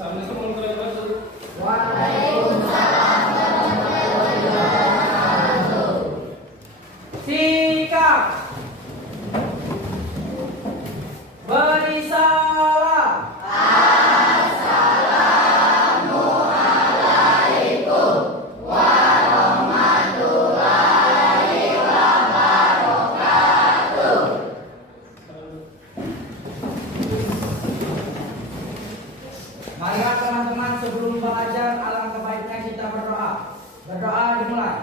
Assalamualaikum warahmatullahi wabarakatuh. Waalaikumsalam warahmatullahi wabarakatuh. Sikap beri salam. Assalamualaikum warahmatullahi wabarakatuh. Marilah teman-teman sebelum belajar alangkah baiknya kita berdoa. Berdoa dimulai.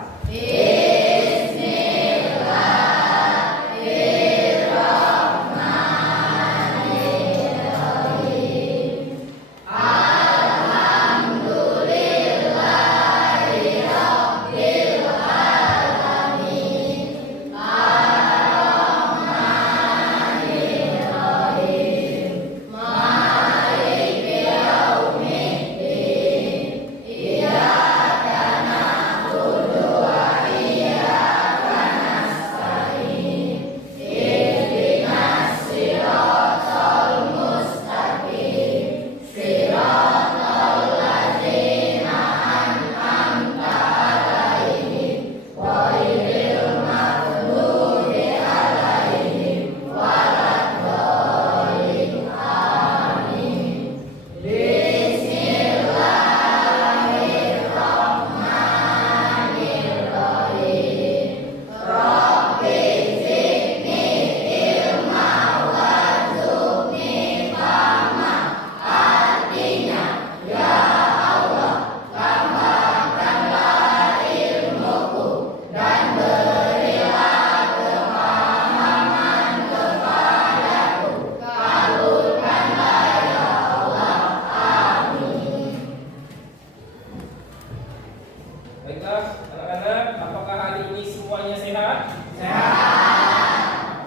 Baiklah, anak-anak, apakah hari ini semuanya sehat? Sehat.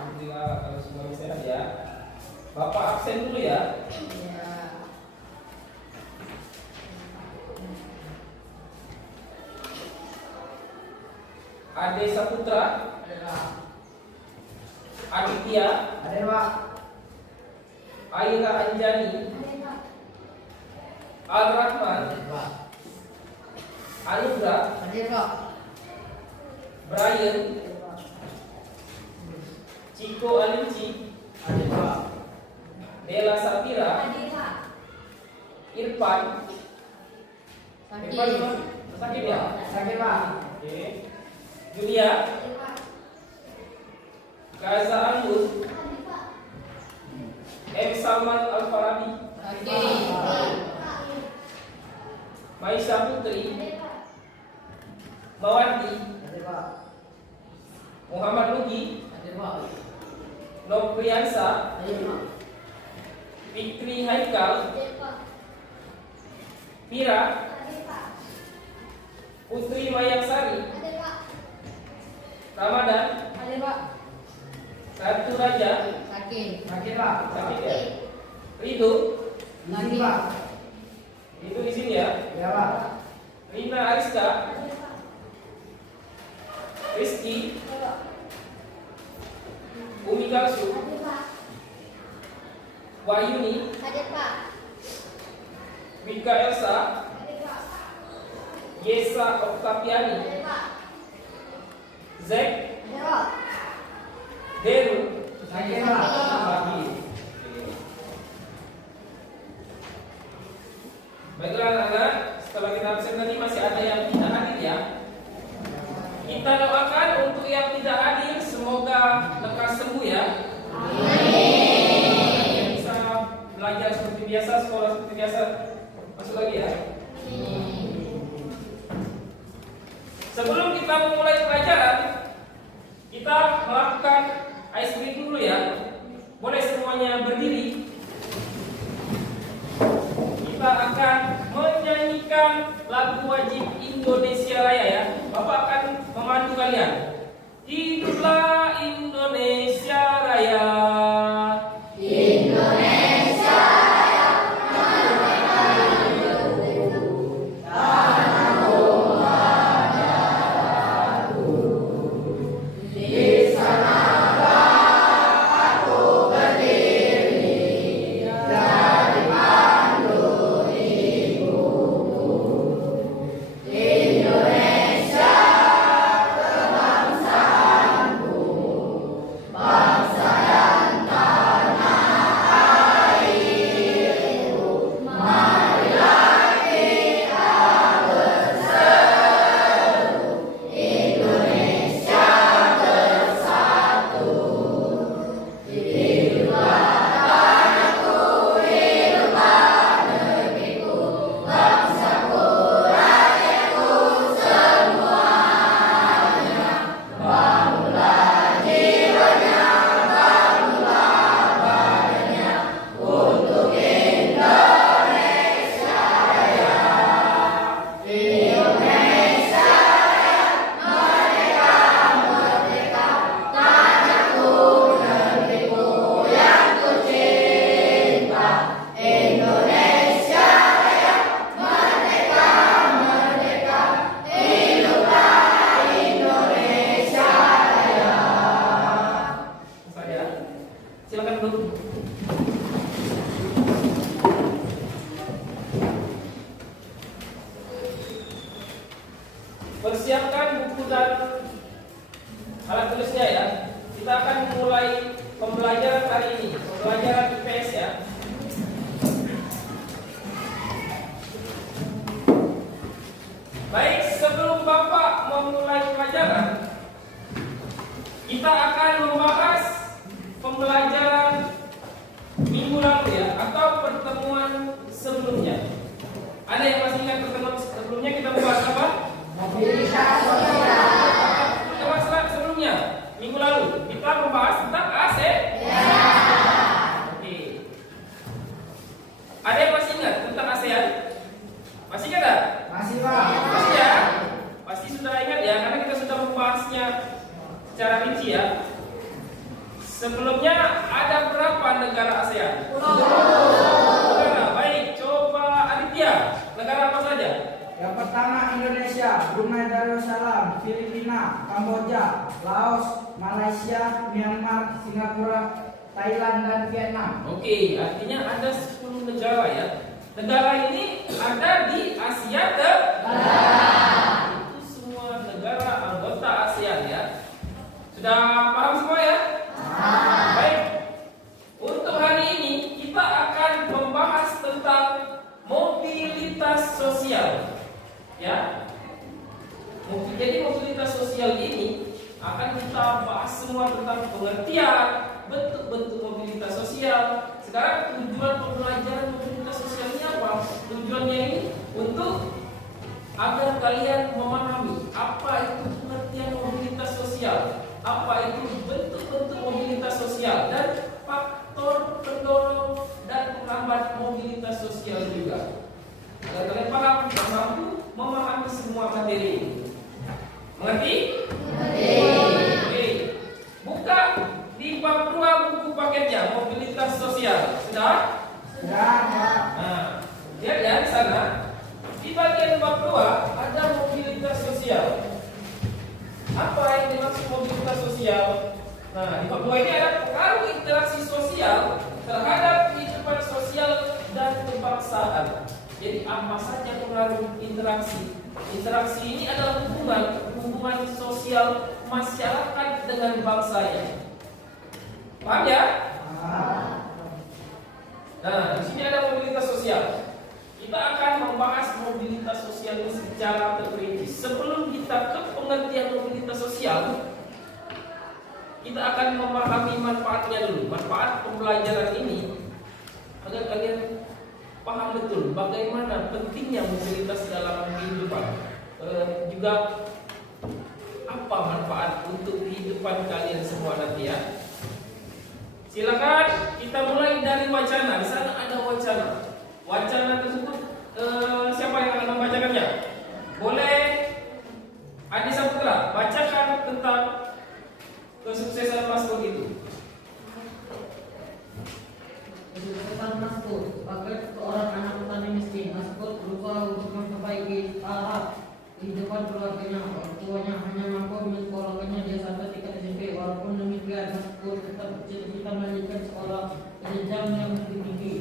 Alhamdulillah kalau semuanya sehat ya. Bapak absen dulu ya. Ade Saputra, Aditya, Ada Pak. Aira Anjani, Al Rahman, Anugrah, Ada Pak. Brian, Ciko Alinci, Ada Pak. Dela Sapira, Irfan. Irfan sakit ya? Sakit Pak. Oke. Julia, Gaza Angus, M. Salman Al Farabi, Maisa Putri, Mawati, Ada Pak. Muhammad Nugi, Ada Pak. Nopriansa, Ada Pak. Fikri Haikal, Pira, Putri Mayaksari, Ramadan, Ratu Raja, Sakit Pak. sakit ya? Rido, Sakit Pak. itu di sini ya. Ya Pak. Rina Ariska, Rizky, Umi Kalsu, Wahyuni, Wika Elsa, Yesa Oktaviani, Zek, Deru, Sakit Pak. Lagi. Baiklah anak-anak, setelah kita absen tadi masih ada yang tidak hadir ya. Kita doakan untuk yang tidak hadir semoga lekas sembuh ya. Amin. Bisa belajar seperti biasa, sekolah seperti biasa. Masuk lagi ya. Sebelum kita memulai pelajaran, kita melakukan ice breaking dulu ya. Boleh semuanya berdiri. Kita akan menyanyikan lagu wajib Indonesia Raya ya. Bapak akan memandu kalian. Hiduplah Indonesia Raya. Indonesia Raya, merdeka hidup, tanahku margaku. Di sanalah aku berdiri, dari pandu alat tulisnya ya. Kita akan mulai pembelajaran hari ini, pembelajaran IPS ya. Baik, sebelum Bapak memulai pelajaran, kita akan membahas pembelajaran minggu lalu ya, atau pertemuan sebelumnya. Ada yang masih ingat pertemuan sebelumnya kita membahas apa? Mobilitas sosial. Pertemuan sebelumnya, minggu lalu, kita membahas tentang ASEAN. Oke. Ada yang masih ingat tentang ASEAN? Masih ingat tak? Masih Pak. Masih ya? Pasti sudah ingat ya, karena kita sudah membahasnya secara rinci ya. Sebelumnya ada berapa negara ASEAN? 10 negara. Baik, coba Aditya, negara apa saja? Yang pertama Indonesia, Brunei Darussalam, Filipina, Kamboja, Laos, Malaysia, Myanmar, Singapura, Thailand dan Vietnam. Oke, artinya ada 10 negara ya. Negara ini ada di Asia Tenggara. Itu semua negara anggota ASEAN ya. Sudah paham semua ya? Baik. Untuk hari ini kita akan membahas tentang mobilitas sosial. Ya. Jadi mobilitas sosial ini akan kita bahas semua tentang pengertian, bentuk-bentuk mobilitas sosial. Sekarang tujuan pembelajaran mobilitas sosial ini apa? Tujuannya ini untuk agar kalian memahami apa itu pengertian mobilitas sosial, apa itu bentuk-bentuk mobilitas sosial, dan faktor pendorong dan penghambat mobilitas sosial juga. Agar kalian paham dan mampu memahami semua materi ini. Mengerti? Oke. Buka di bab 2 buku paketnya mobilitas sosial. Sudah? Sudah Pak. Nah, lihat ya di sana. Di bagian bab 2 ada mobilitas sosial. Apa yang dimaksud mobilitas sosial? Nah, di bab 2 ini ada pengaruh interaksi sosial terhadap kehidupan sosial dan kebangsaan. Jadi apa saja pengaruh interaksi? Interaksi ini adalah hubungan sosial masyarakat dengan bangsanya. Paham ya? Nah, di sini ada mobilitas sosial. Kita akan membahas mobilitas sosial ini secara terperinci. Sebelum kita ke pengertian mobilitas sosial, kita akan memahami manfaatnya dulu. Manfaat pembelajaran ini agar kalian paham betul bagaimana pentingnya mobilitas dalam kehidupan. Juga apa manfaat untuk kehidupan kalian semua nanti ya. Silakan kita mulai dari wacana. Di sana ada wacana. Wacana tersebut siapa yang akan membacakannya? Boleh Adi Saputra bacakan tentang kesuksesan Maskur itu. Kesuksesan Maskur sebagai seorang anak petani miskin, Maskur berusaha untuk memperbaiki taraf kehidupan keluarganya. Orang tuanya hanya mampu menyekolahkannya dia sampai tingkat SMP. Walaupun demikian, Maskur tetap bercita-cita melanjutkan sekolah ke jenjang yang lebih tinggi.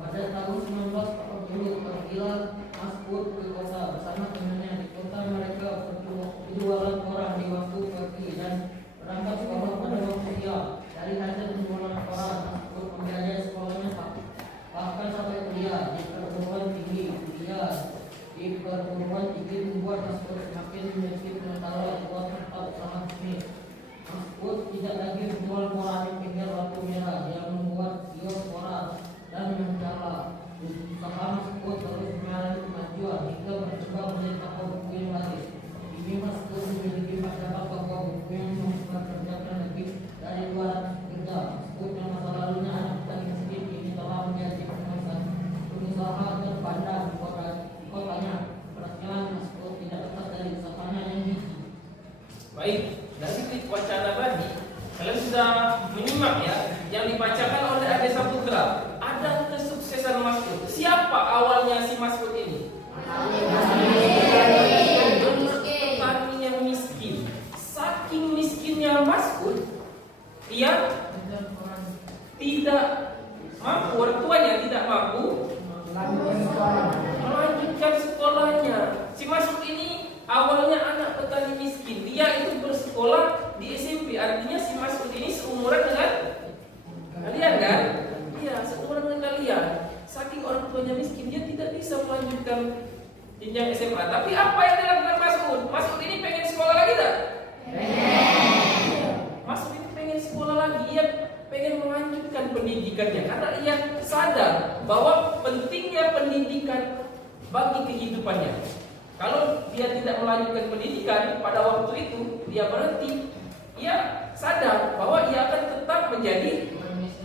Pada tahun 1940, pergilah Maskur ke kota bersama temannya. Di kota mereka berjualan koran di waktu pagi dan berangkat sekolah pada waktu siang. Dari hasil penjualan koran, Maskur membiayai sekolahnya bahkan sampai kuliah di perguruan tinggi. Di perguruan tinggi membuat Maskur semakin memiliki pengetahuan buat tempat usaha bisnis. Maskur tidak lagi menjual koran di pinggir lampu merah. Dia membuat kios koran dan menjala. Usaha Maskur terus mengalami kemajuan hingga berkembang menjadi toko buku yang laris. Ini Maskur memiliki beberapa toko buku yang mempekerjakan lebih dari 200 pekerja. Maskur yang masa lalunya anak petani miskin ini telah menjadi pengusaha terpandang di kotanya. Perasaan Maskur tidak lepas dari usahanya yang gigi. Baik, dari wacana tadi kalian sudah menyimak ya yang dibacakan oleh Ade Saputra. Ada kesuksesan Maskur. Siapa awalnya si Maskur ini? Petani yang miskin. Saking miskinnya Maskur, ia tidak mampu, orang tuanya tidak mampu melanjutkan sekolahnya. Si Maskur ini awalnya anak petani miskin. Dia itu bersekolah di SMP, artinya si Mas'ud ini seumuran dengan kalian kan? Iya, seumuran dengan kalian. Saking orang tuanya miskin, dia tidak bisa melanjutkan jenjang SMA. Tapi apa yang dilakukan Mas'ud? Mas'ud ini pengen sekolah lagi tak? Iya, Mas'ud ini pengen sekolah lagi. Ia pengen melanjutkan pendidikannya karena ia sadar bahwa pentingnya pendidikan bagi kehidupannya. Kalau dia tidak melanjutkan pendidikan pada waktu itu, dia berhenti. Ia sadar bahwa ia akan tetap menjadi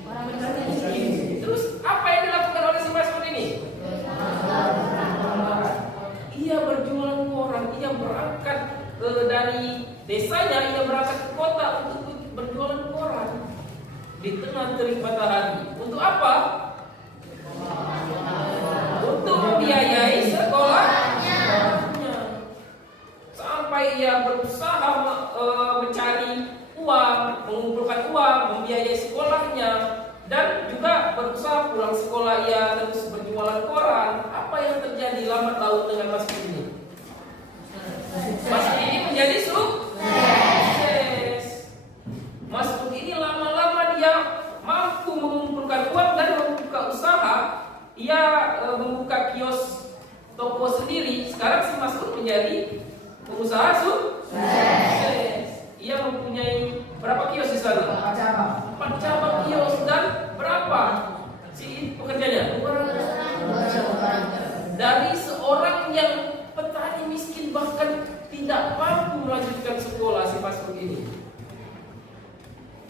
orang miskin. Terus apa yang dilakukan oleh si Mas'ud ini? Ia berjualan koran. Ia berangkat dari desanya, ia berangkat ke kota untuk berjualan koran di tengah terik matahari. Untuk apa? Untuk membiayai sekolahnya. Sampai ia berusaha mencari uang, mengumpulkan uang, membiayai sekolahnya, dan juga berusaha pulang sekolah ia terus berjualan koran. Apa yang terjadi lambat laun dengan Mas'ud ini? Mas'ud ini menjadi sukses. Mas'ud ini lama-lama dia mampu mengumpulkan uang dan membuka usaha. Ia membuka kios toko sendiri. Sekarang si Mas'ud menjadi pengusaha sukses. Ia mempunyai berapa kios di sana? 4 cabang kios. Dan berapa si pekerjanya? 200. Dari seorang yang petani miskin bahkan tidak mampu melanjutkan sekolah si Mas'ud ini.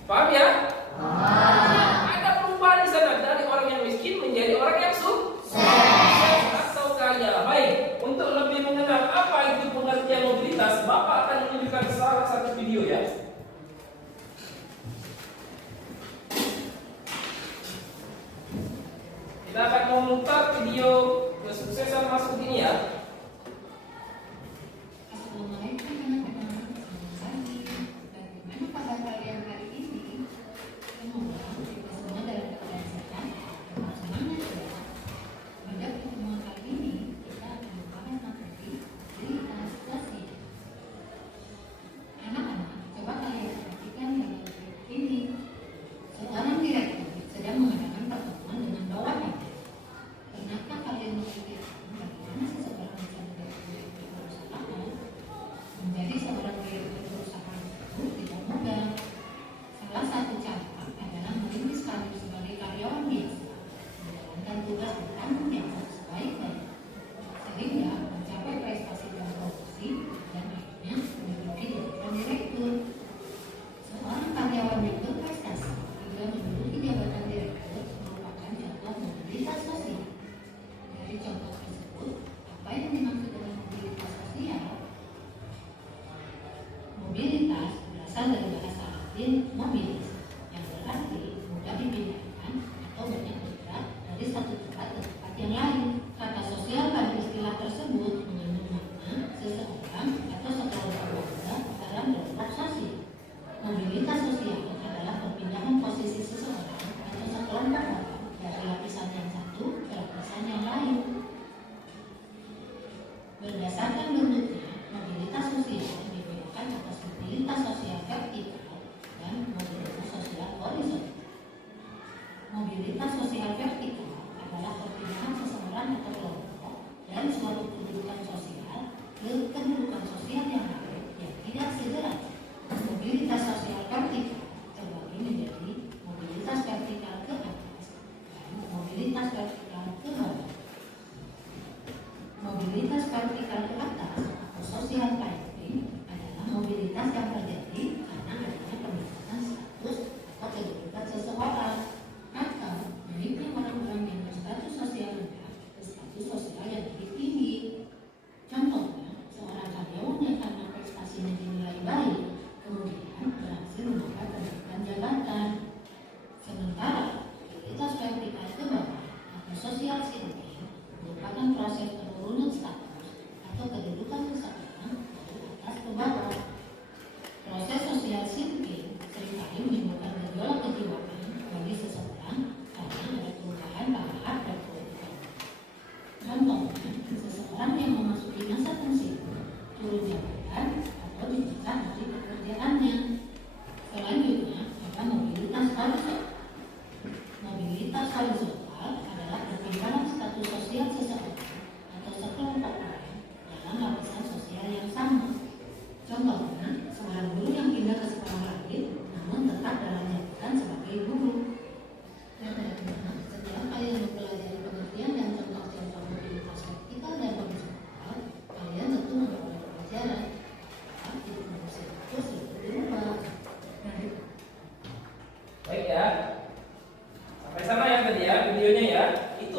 Paham ya? Ada perubahan di sana dari orang yang miskin menjadi orang yang sukses atau kaya. Baik, untuk lebih mengenal apa itu pengertian mobilitas, Bapak akan menunjukkan salah satu video ya. Kita akan memutar video kesuksesan Mas'ud ini ya. Assalamualaikum warahmatullahi wabarakatuh. Bagaimana kabar kalian hari ini? Semoga kita semua dalam keadaan sehat dan semangat ya. Pada pertemuan kali ini kita akan membahas materi mobilitas sosial. Anak-anak, coba kalian perhatikan yang berikut ini. Seorang direktur sedang mengadakan pertemuan dengan bawahannya. Pernahkah kalian memikirkan bagaimana seseorang bisa menjadi direktur perusahaan? Menjadi seorang direktur perusahaan itu tidak mudah. Salah satu cara adalah merintis karir sebagai karyawan biasa, menjalankan tugas dan tanggung jawab sebaik-baiknya, sehingga mencapai prestasi dan promosi, dan akhirnya menduduki jabatan direktur. Seorang karyawan yang berprestasi hingga menduduki jabatan direktur merupakan contoh mobilitas sosial. Dari contoh tersebut, apa yang dimaksud dengan mobilitas sosial? Mobilitas berasal dari bahasa Latin mobilis, yang berarti mudah dipindahkan atau banyak bergerak dari satu tempat ke tempat yang lain. Kata sosial pada istilah tersebut mengandung makna seseorang atau sekelompok warga dalam kelompok sosial. Mobilitas sosial adalah perpindahan posisi seseorang atau sekelompok orang dari lapisan yang satu ke lapisan yang lain. Berdasarkan bentuknya, mobilitas sosial dibedakan atas mobilitas sosial vertikal dan mobilitas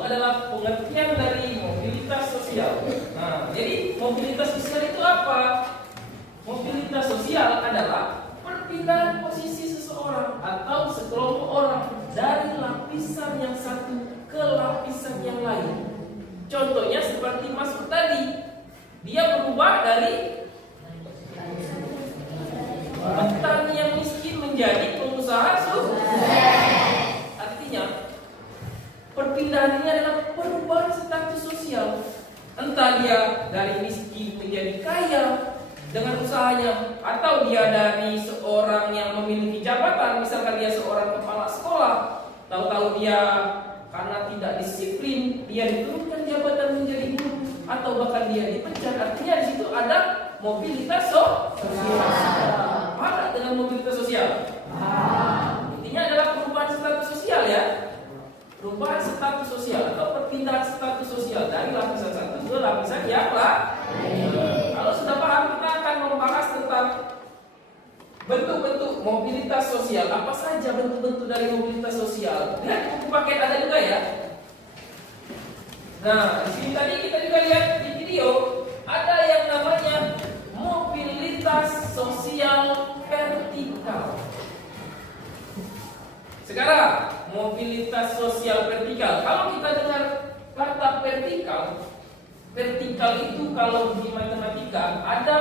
adalah pengertian dari mobilitas sosial. Nah, jadi mobilitas sosial itu apa? Mobilitas sosial adalah perpindahan posisi seseorang atau sekelompok orang dari lapisan yang satu ke lapisan yang lain. Contohnya seperti Masud tadi, dia berubah dari petani yang miskin menjadi pengusaha sukses. Artinya, perpindahan ini adalah perubahan status sosial. Entah dia dari miskin menjadi kaya dengan usahanya, atau dia dari seorang yang memiliki jabatan, misalkan dia seorang kepala sekolah, tahu-tahu dia karena tidak disiplin, dia diturunkan jabatan menjadi guru, atau bahkan dia dipecat. Artinya di situ ada mobilitas sosial. Apa dengan mobilitas sosial? Intinya adalah perubahan status sosial ya. Perubahan status sosial atau perpindahan status sosial dari lapisan satu ke lapisan yang lain. Kalau sudah paham, kita akan membahas tentang bentuk-bentuk mobilitas sosial. Apa saja bentuk-bentuk dari mobilitas sosial? Lihat buku paket ada juga ya. Nah, di sini tadi kita juga lihat di video ada yang namanya mobilitas sosial vertikal. Sekarang, mobilitas sosial vertikal. Kalau kita dengar kata vertikal, vertikal itu kalau di matematika ada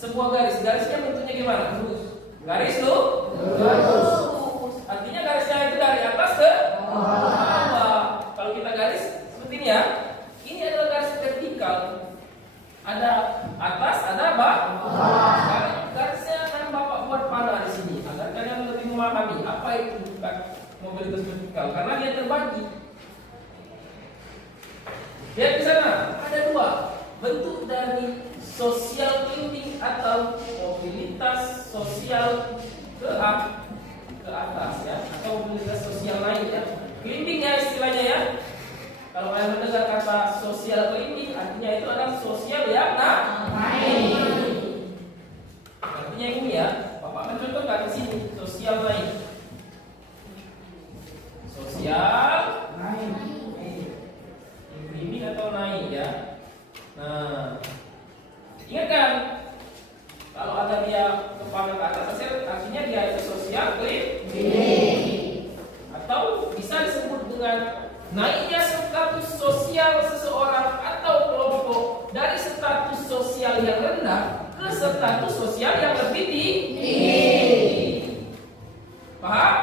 sebuah garis. Garisnya bentuknya gimana? Lurus. Garis lurus. Artinya garisnya itu dari atas ke bawah. Kalau kita garis seperti ini ya, ini adalah garis vertikal. Ada atas, ada bawah. Sekarang garisnya akan Bapak buat panah di sini agar kalian lebih memahami apa itu mobilitas vertikal, karena dia terbagi. Lihat di sana ada dua bentuk dari social climbing atau mobilitas sosial ke atas ya, atau mobilitas sosial lain ya. Climbing ya istilahnya ya. Kalau kalian mendengar kata social climbing, artinya itu adalah sosial yang naik. Artinya ini ya, Bapak mencontohkan di sini sosial naik. Sosial naik. Climbing atau naik ya. Nah, ingatkan kalau ada dia kepala ke atas, artinya dia itu sosial climbing. Atau bisa disebut dengan naiknya status sosial seseorang atau kelompok dari status sosial yang rendah ke status sosial yang lebih tinggi. Paham?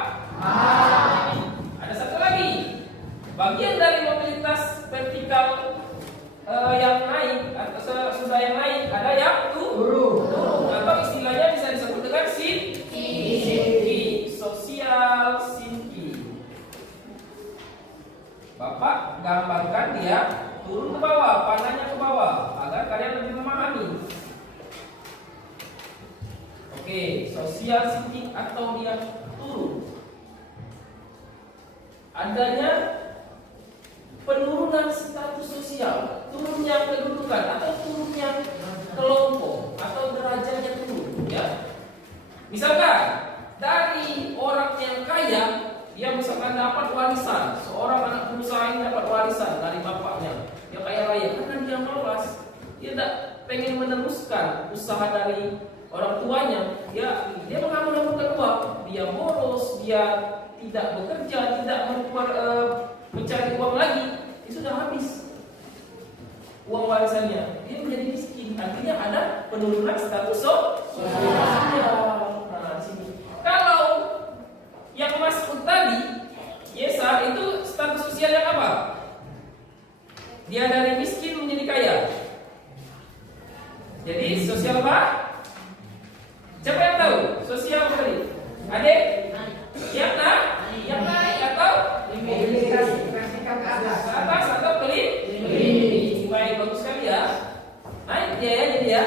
Ada satu lagi bagian dari mobilitas vertikal yang naik atau sudah yang naik, ada yang turun atau istilahnya bisa disebut dengan sinki, sosial sinki. Bapak gambarkan dia turun ke bawah, panahnya ke bawah agar kalian lebih memahami. Oke, sosial sinking atau dia turun. Adanya penurunan status sosial, turunnya kedudukan atau turunnya kelompok atau derajatnya turun ya. Misalkan dari orang yang kaya, dia misalkan dapat warisan, seorang anak perusahaan ini dapat warisan dari bapaknya, dia kaya raya karena dia malas, dia tidak pengen meneruskan usaha dari orang tuanya, dia mengambil uang, dia boros, dia tidak bekerja, tidak mencari uang lagi, dia sudah habis uang warisannya, dia menjadi miskin. Artinya ada penurunan status sosial. Nah, sini. Kalau yang Mas'ud tadi, Yesa itu status sosial yang apa? Dia dari miskin menjadi kaya. Jadi sosial apa? Siapa yang tahu? Sosial apa tadi? Adik? Yang naik atau Mobilitas vertikal ke atas. ke atas atau keliling? Baik, bagus sekali ya. Naik dia ya, jadi ya.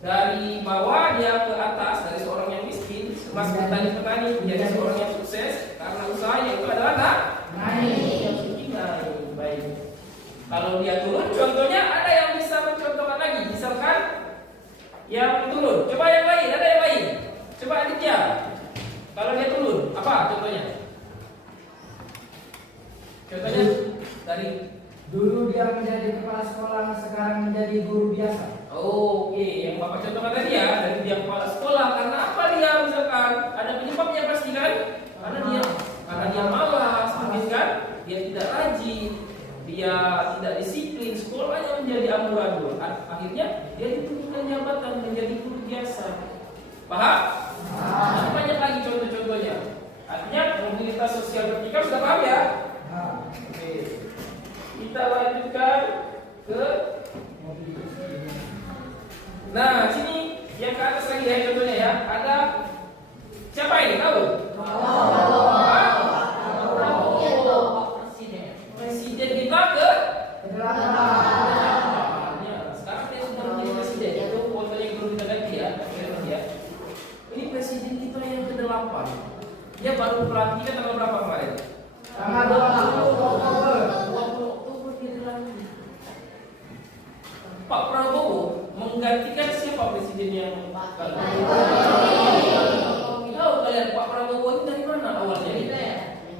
Dari bawah dia ke atas, dari seorang yang miskin, mas petani menjadi seorang yang sukses karena usahanya itu adalah naik. Baik. Kalau dia turun, contohnya ada yang bisa mencontohkan lagi. Misalkan yang turun, coba yang lain, ada yang lain. Coba Aditya. Kalau dia turun, apa contohnya? Contohnya Dari Dulu dia menjadi kepala sekolah, sekarang menjadi guru biasa. oke, yang Bapak contohkan tadi ya, dari dia kepala sekolah. Karena apa dia misalkan? Ada penyebabnya pasti kan? Karena dia malas, mungkin kan? Dia tidak rajin, dia tidak disiplin, sekolahnya menjadi amburadul. Akhirnya dia diturunkan jabatan menjadi guru biasa. Paham? Nah, banyak lagi contoh-contohnya. Artinya mobilitas sosial vertikal sudah paham ya? Oke. Kita lanjutkan ke nah, sini yang ke atas lagi ya contohnya ya. Ada siapa ini? Tahu? Presiden kita ke sekarang dia sudah menjadi presiden. Itu fotonya yang belum kita ganti ya. Ini presiden kita yang ke-8. Dia baru pelantikan tanggal berapa kemarin? Tanggal 20 Oktober. 20 Oktober dia dilantik. Pak Prabowo menggantikan siapa presiden yang tahu kalian Pak Prabowo ini dari mana awalnya?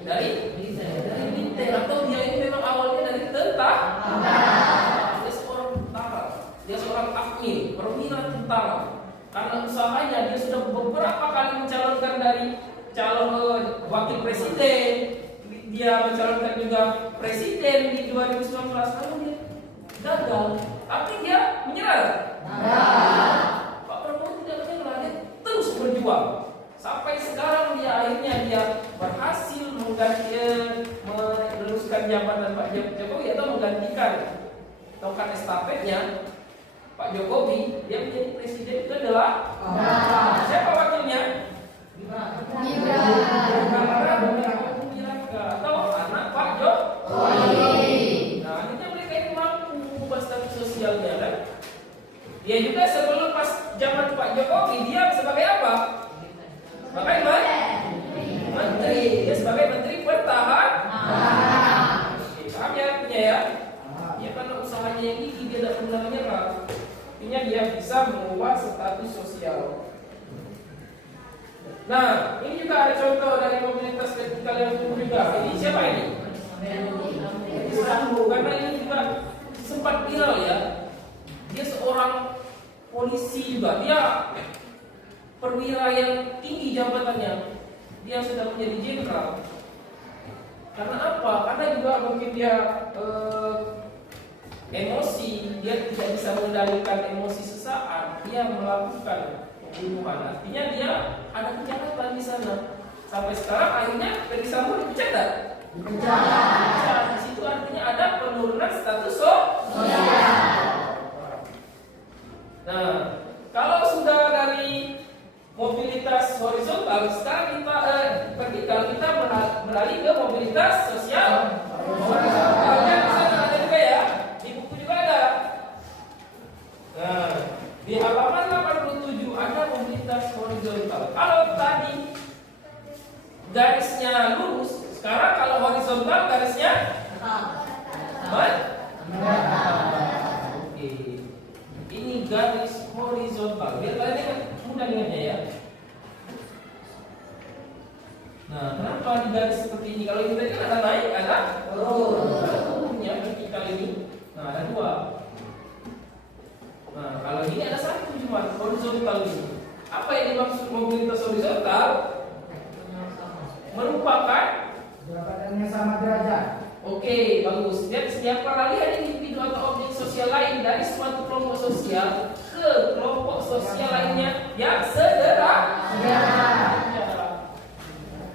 Dari militer atau dia ini memang awalnya dari tentara? Dia seorang tentara, dia seorang akmil, perwira tentara. Karena usahanya dia sudah beberapa kali mencalonkan dari calon wakil presiden, dia mencalonkan juga presiden di 2019, lalu dia gagal. Tapi dia menyerah. Pak Prabowo tidak menyerah, dia terus berjuang. Sampai sekarang akhirnya berhasil meneruskan jabatan Pak Jokowi atau menggantikan tongkat estafetnya Pak Jokowi. Dia menjadi presiden ke-8. Siapa wakilnya? Atau anak Pak Jokowi. Nah, akhirnya mereka ini mampu mengubah status sosialnya kan? Dia juga sebelum pas zaman Pak Jokowi dia sebagai apa? Sebagai menteri. Dia sebagai menteri pertahanan. Oke, paham ya artinya ya? Ya karena usahanya yang gigi dia tidak pernah menyerah. Artinya dia bisa mengubah status sosial. Nah, ini juga ada contoh dari mobilitas vertikal yang tumbuh juga. Ini siapa ini? Sambo. Karena ini juga sempat viral ya. Dia seorang polisi juga. Dia perwira yang tinggi jabatannya. Dia sudah menjadi jenderal. Karena apa? Karena juga mungkin dia emosi. Dia tidak bisa mengendalikan emosi sesaat. Dia melakukan pembunuhan. Artinya dia ada kejahatan di sana. Sampai sekarang akhirnya Ferdy Sambo dipecat tak? Dipecat. Di situ artinya ada penurunan status sosial. Nah, kalau sudah dari mobilitas horizontal, sekarang kita vertikal, kita beralih ke mobilitas sosial. Horizontalnya di sana ada juga ya. Di buku juga ada. Nah, di halaman 87 ada mobilitas horizontal. Kalau tadi garisnya lurus, sekarang kalau horizontal garisnya oke. Ini garis horizontal. Biar kalian mudah ingatnya ya. Nah, kenapa di garis seperti ini? Kalau ini tadi kan ada naik, ada turunnya vertikal ini. Nah, ada dua. Nah, kalau ini ada satu cuma horizontal ini. Apa yang dimaksud mobilitas horizontal? Merupakan Jabatannya sama derajat. oke, bagus. Lihat setiap peralihan individu atau objek sosial lain dari suatu kelompok sosial ke kelompok sosial lainnya yang sederhana.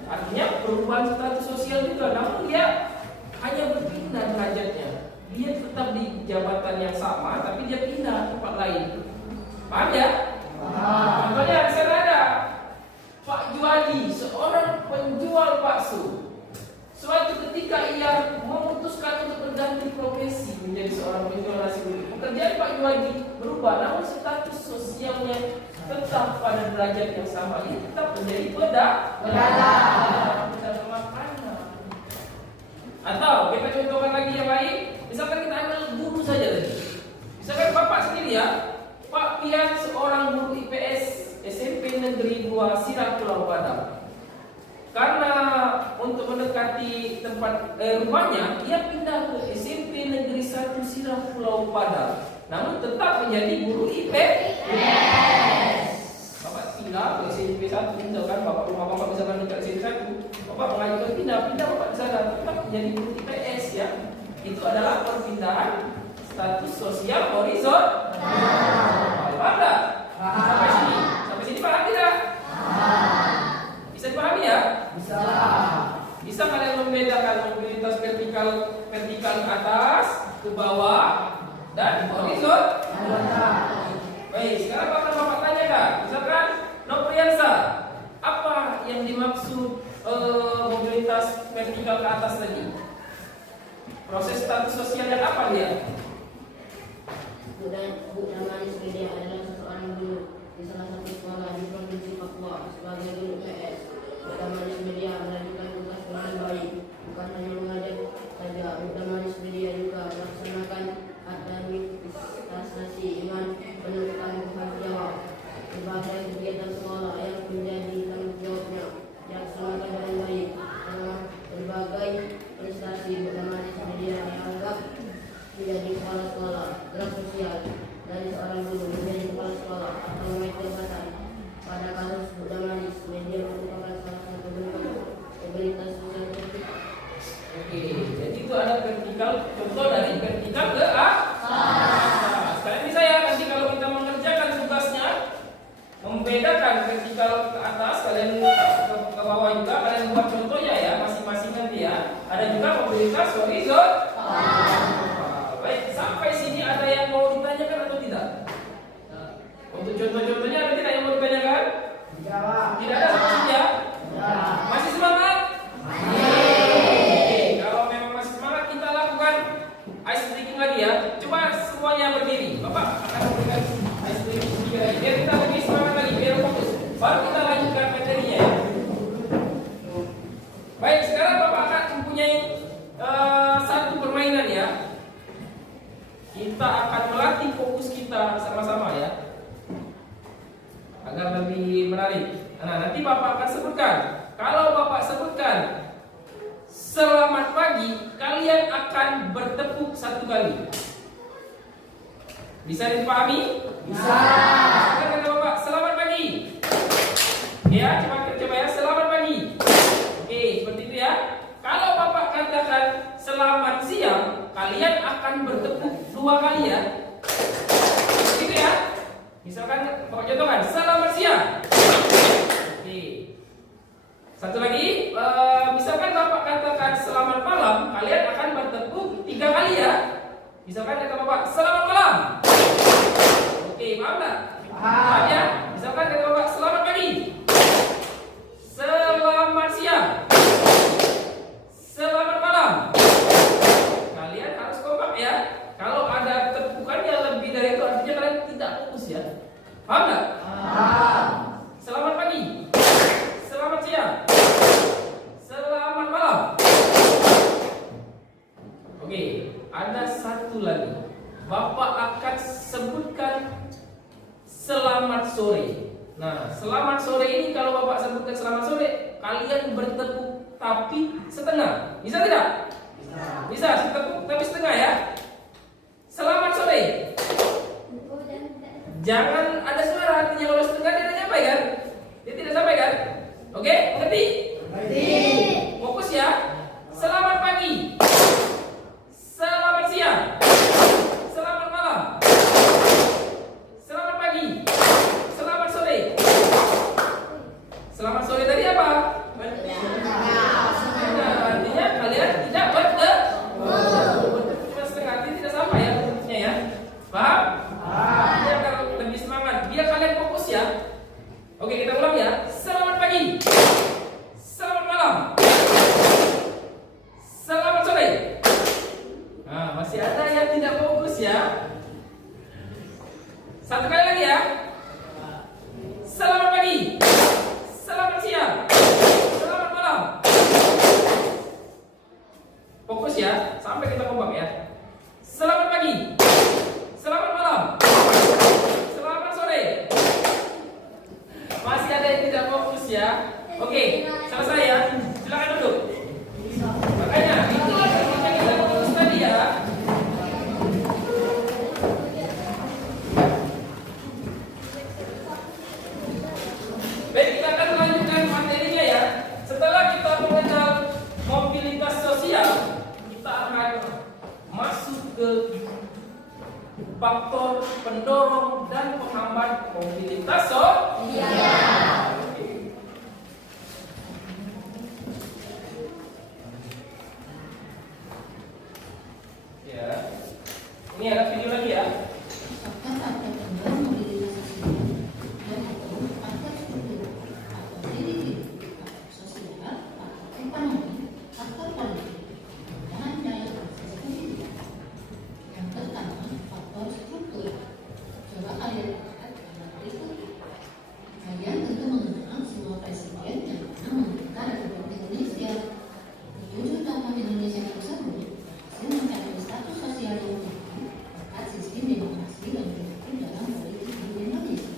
Artinya perubahan status sosial juga, namun dia hanya berpindah derajatnya. Dia tetap di jabatan yang sama, tapi dia pindah tempat lain. Paham ya? Contohnya di sana ada Pak Juwadi, seorang penjual bakso. Suatu ketika ia memutuskan untuk berganti profesi menjadi seorang penjual nasi kuning. Pekerjaan Pak Juwadi berubah, namun status sosialnya tetap pada derajat yang sama. Ia tetap menjadi pedagang makanan. Atau kita contohkan lagi yang lain. Misalkan kita ambil guru saja tadi. Misalkan Bapak sendiri ya, Pak Pian seorang guru IPS SMP Negeri 2 Sirah Pulau Padang. Karena untuk mendekati mendekati tempat rumahnya, dia pindah ke SMP Negeri 1 Sirah Pulau Padar. Namun tetap menjadi guru IPS. Bapak pindah ke SMP 1, misalkan bapak rumah bapak misalkan dekat SMP 1, bapak mengajukan pindah bapak di sana tetap menjadi guru IPS ya. Itu adalah perpindahan status sosial horizontal. Paham tak? Sampai sini paham tidak? Bisa dipahami ya? Bisa. Bisa kalian membedakan mobilitas vertikal ke atas, ke bawah, dan horizontal? Baik, sekarang bapak tanyakan. Misalkan Nopriansa, apa yang dimaksud mobilitas vertikal ke atas tadi? Proses status sosial yang apa dia? Bu Damaris Media adalah seseorang guru di salah satu sekolah di Provinsi Papua sebagai guru PS. Bu Damaris Media melanjutkan tugas dengan baik, bukan hanya mengajar saja. Bu Damaris Media juga melaksanakan administrasi dengan penuh tanggung jawab. Berbagai kegiatan sekolah yang menjadi tanggung jawabnya dilaksanakan dengan baik. Dalam berbagai prestasi, Bu Damaris Media dianggap menjadi kepala sekolah, gerak sosial dari seorang guru menjadi kepala sekolah atau naik jabatan. Pada kasus Bu Damaris, media merupakan salah satu bentuk mobilitas sosial. Oke, jadi itu ada vertikal, contoh dari vertikal ke atas. Kalian bisa ya nanti kalau kita mengerjakan tugasnya, membedakan vertikal ke atas, kalian ke bawah juga, kalian buat contohnya ya, masing-masing nanti ya. Ada juga mobilitas horizontal. Baik, sampai sini ada yang mau ditanyakan atau tidak? Untuk contoh-contohnya ada tidak yang mau ditanyakan? Tidak ada sampai sini ya? Masih semangat? Oke, kalau memang masih semangat kita lakukan ice breaking lagi ya. Coba semuanya berdiri. Bapak akan memberikan ice breaking sedikit lagi. Biar kita lebih semangat lagi, biar fokus. Baru kita lanjutkan materinya ya. Baik, sekarang Bapak akan mempunyai satu permainan ya. Kita akan melatih fokus kita sama-sama ya, agar lebih menarik. Nah, nanti Bapak akan sebutkan. Kalau Bapak sebutkan selamat pagi, kalian akan bertepuk satu kali. Bisa dipahami? Bisa. Kata Bapak, selamat pagi. Ya, coba ya, selamat pagi. Oke, seperti itu ya. Kalau Bapak katakan selamat siang, kalian akan bertepuk 2 kali ya. Gitu ya. Misalkan Bapak contohkan selamat siang. Oke. Satu lagi, misalkan Bapak katakan selamat malam, kalian akan bertepuk 3 kali ya. Misalkan kata Bapak selamat malam. Oke, paham tak? Paham ya. Misalkan kata Bapak selamat pagi. Selamat siang. Selamat malam. Kalian harus kompak ya. Kalau ada tepukan yang lebih dari itu artinya kalian tidak fokus ya. Paham nggak? Paham. Selamat pagi. Selamat siang. Selamat malam. Oke, ada satu lagi. Bapak akan sebutkan selamat sore. Nah, selamat sore ini kalau Bapak sebutkan selamat sore, kalian bertepuk tapi setengah. Bisa tidak? Bisa, bertepuk tapi setengah ya. Selamat sore. Jangan ada suara, artinya kalau setengah dia tidak sampai kan? Dia tidak sampai kan? Oke, mengerti? Mengerti. Fokus ya. Selamat pagi. Selamat siang. Selamat malam. Selamat pagi. Selamat sore. Selamat sore tadi apa? Artinya kalian tidak bertepuk setengah, tidak sampai ya bentuknya ya. Paham? Biar lebih semangat, biar kalian fokus ya. Oke, kita ulang ya. Selamat pagi. Selamat malam. Selamat sore. Nah, masih ada yang tidak fokus ya. Satu kali lagi ya. Selamat pagi. Selamat siang. Selamat malam. Fokus ya, sampai kita kompak ya. Selamat pagi. Selamat malam. Selamat sore. Masih ada yang tidak fokus ya. Oke, selesai ya. Silakan duduk. Makanya itu yang kita fokus tadi ya. Baik, kita akan melanjutkan materinya ya. Setelah kita mengenal mobilitas sosial, kita akan masuk ke faktor pendorong dan penghambat mobilitas sosial. Oke. Ya. Ini ada video lagi ya. Faktor-faktor pendorong mobilitas sosial yaitu faktor struktur, faktor individu, faktor sosial, faktor ekonomi, faktor politik, dan daya proses kehidupan. Yang pertama, faktor struktur. Coba kalian lihat gambar berikut ini. Kalian tentu mengenal semua presiden yang pernah memerintah Republik Indonesia. Ketujuh tokoh Indonesia tersebut berhasil mencapai status sosial yang tinggi berkat sistem demokrasi yang dilakukan dalam politik di Indonesia.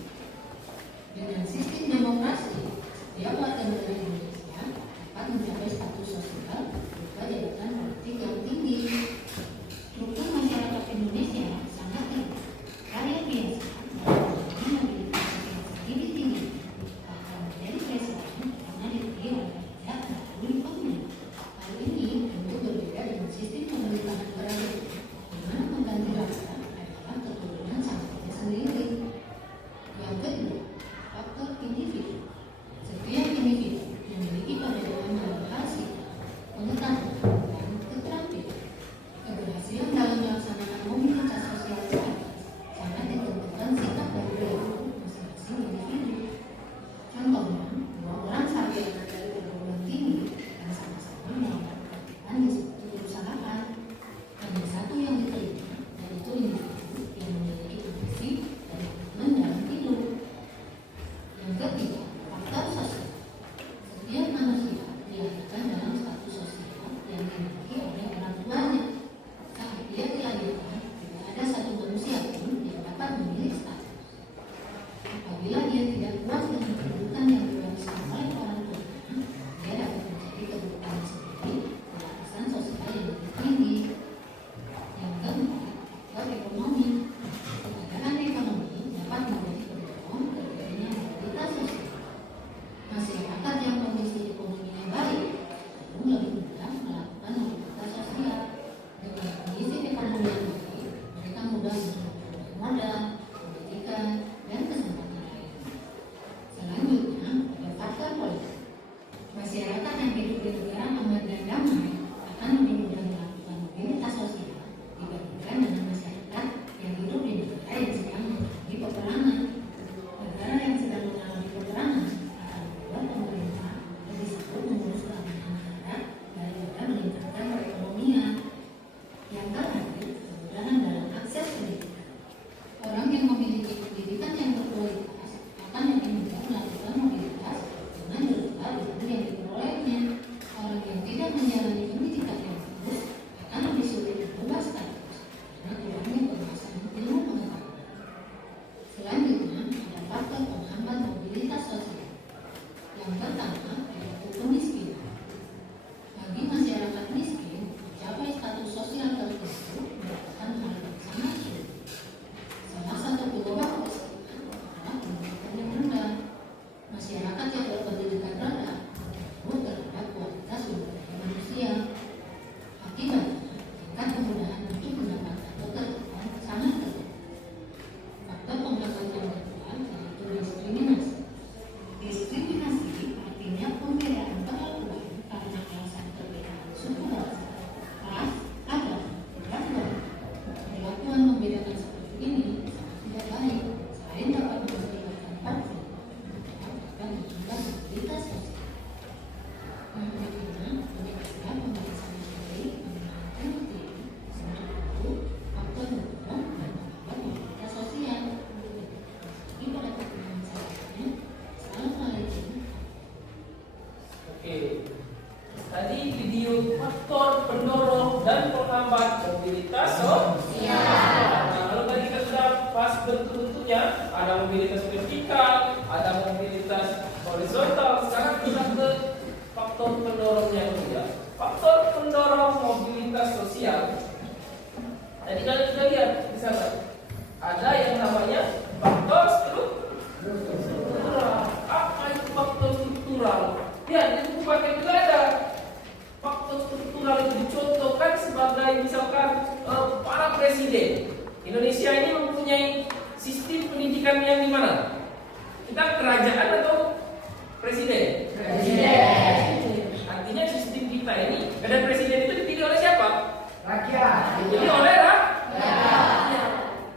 Dengan sistem demokrasi, setiap warga negara Indonesia dapat mencapai status sosial berupa jabatan politik yang tinggi. Struktur masyarakat Indonesia sangat terbatas. Rakyat biasa memiliki mobilitas yang setinggi-tinggi bahkan menjadi presiden karena dipilih oleh rakyat melalui pemilu. Hal ini tentu berbeda dengan sistem pemerintahan beragam, di mana pengganti rakyat adalah keturunan sang raja sendiri. Yang kedua, faktor individu. Setiap individu memiliki perbedaan dalam hal sikap, pengetahuan, dan keterampilan. Keberhasilan dalam melaksanakan mobilitas sosial teratas sangat ditentukan sikap dan perilaku masing-masing individu. Contohnya, dua orang sarjana dari perguruan tinggi yang sama-sama melamar pekerjaan di suatu perusahaan. Hanya satu yang diterima, yaitu individu yang memiliki ambisi dan komitmen dalam hidup. Yang ketiga, faktor sosial. Setiap manusia dilahirkan dalam status sosial yang dimiliki oleh orang tuanya. Saat dia dilahirkan, tidak ada satu manusia pun yang dapat memilih status. Apabila dia tidak puas dengan kedudukan yang diwariskan oleh orang tuanya, dia dapat mencari kedudukan sendiri dengan alasan sosial yang lebih tinggi. Yang keempat, faktor ekonomi. Keadaan ekonomi dapat menjadi pendorong terjadinya mobilitas sosial. Masyarakat yang kondisi ekonominya baik cenderung lebih mudah melakukan mobilitas sosial. Dengan kondisi ekonomi yang baik, mereka mudah untuk memperoleh modal, pendidikan, dan kesempatan lain. Selanjutnya, ada faktor politik. Masyarakat yang hidup di negara aman dan damai akan lebih mudah melakukan mobilitas sosial dibandingkan dengan masyarakat yang hidup di negara yang sedang mengalami peperangan. Negara yang sedang mengalami peperangan akan membuat pemerintah lebih sibuk mengurus keamanan negara daripada meningkatkan perekonomian. Yang terakhir, kemudahan dalam akses pendidikan. Orang yang memiliki pendidikan yang berkualitas akan lebih mudah melakukan mobilitas dengan berubah ilmu yang diperolehnya. Orang yang tidak menjalani pendidikan yang bagus akan lebih sulit berubah status karena kurangnya penguasaan ilmu pengetahuan. Selanjutnya, ada faktor penghambat mobilitas sosial. Yang pertama, yaitu kemiskinan. Bagi masyarakat miskin, mencapai status sosial tertentu merupakan hal yang sangat sulit. Salah satu penyebab kemiskinan adalah pendidikan yang rendah. Masyarakat yang berpendidikan rendah cenderung terhadap kualitas sumber daya manusia. Akibatnya, tingkat kemudahan untuk mendapatkan pekerjaan sangat terbatas. Faktor penghambat yang kedua yaitu diskriminasi. Diskriminasi artinya pembedaan perlakuan karena alasan perbedaan suku bangsa, ras, agama, dan golongan. Perlakuan membedakan seperti ini sangat tidak baik. Selain dapat mengakibatkan konflik, dapat menghambat mobilitas sosial. Yang kelima, penyedia pemeriksaan baik mengenai penelitian. Untuk itu, faktor mendorong dan menghambat mobilitas sosial. Bagi pada pertemuan selanjutnya, Assalamualaikum. Oke. Tadi video faktor pendorong dan penghambat mobilitas sosial. Nah, kalau tadi kita sudah bahas bentuk-bentuknya, ada mobilitas vertikal, ada mobilitas horizontal. Sekarang kita ke faktor pendorongnya dulu ya. Faktor sosial. Jadi kalian sudah lihat di sana ada yang namanya faktor struktural. Apa itu faktor struktural? Ya, di buku paket juga ada. Faktor struktural itu dicontohkan sebagai misalkan para presiden. Indonesia ini mempunyai sistem pendidikan yang di mana? Kita kerajaan atau presiden? Presiden. Artinya sistem kita ini, dan presiden itu dipilih oleh siapa? Rakyat. Dipilih oleh rakyat.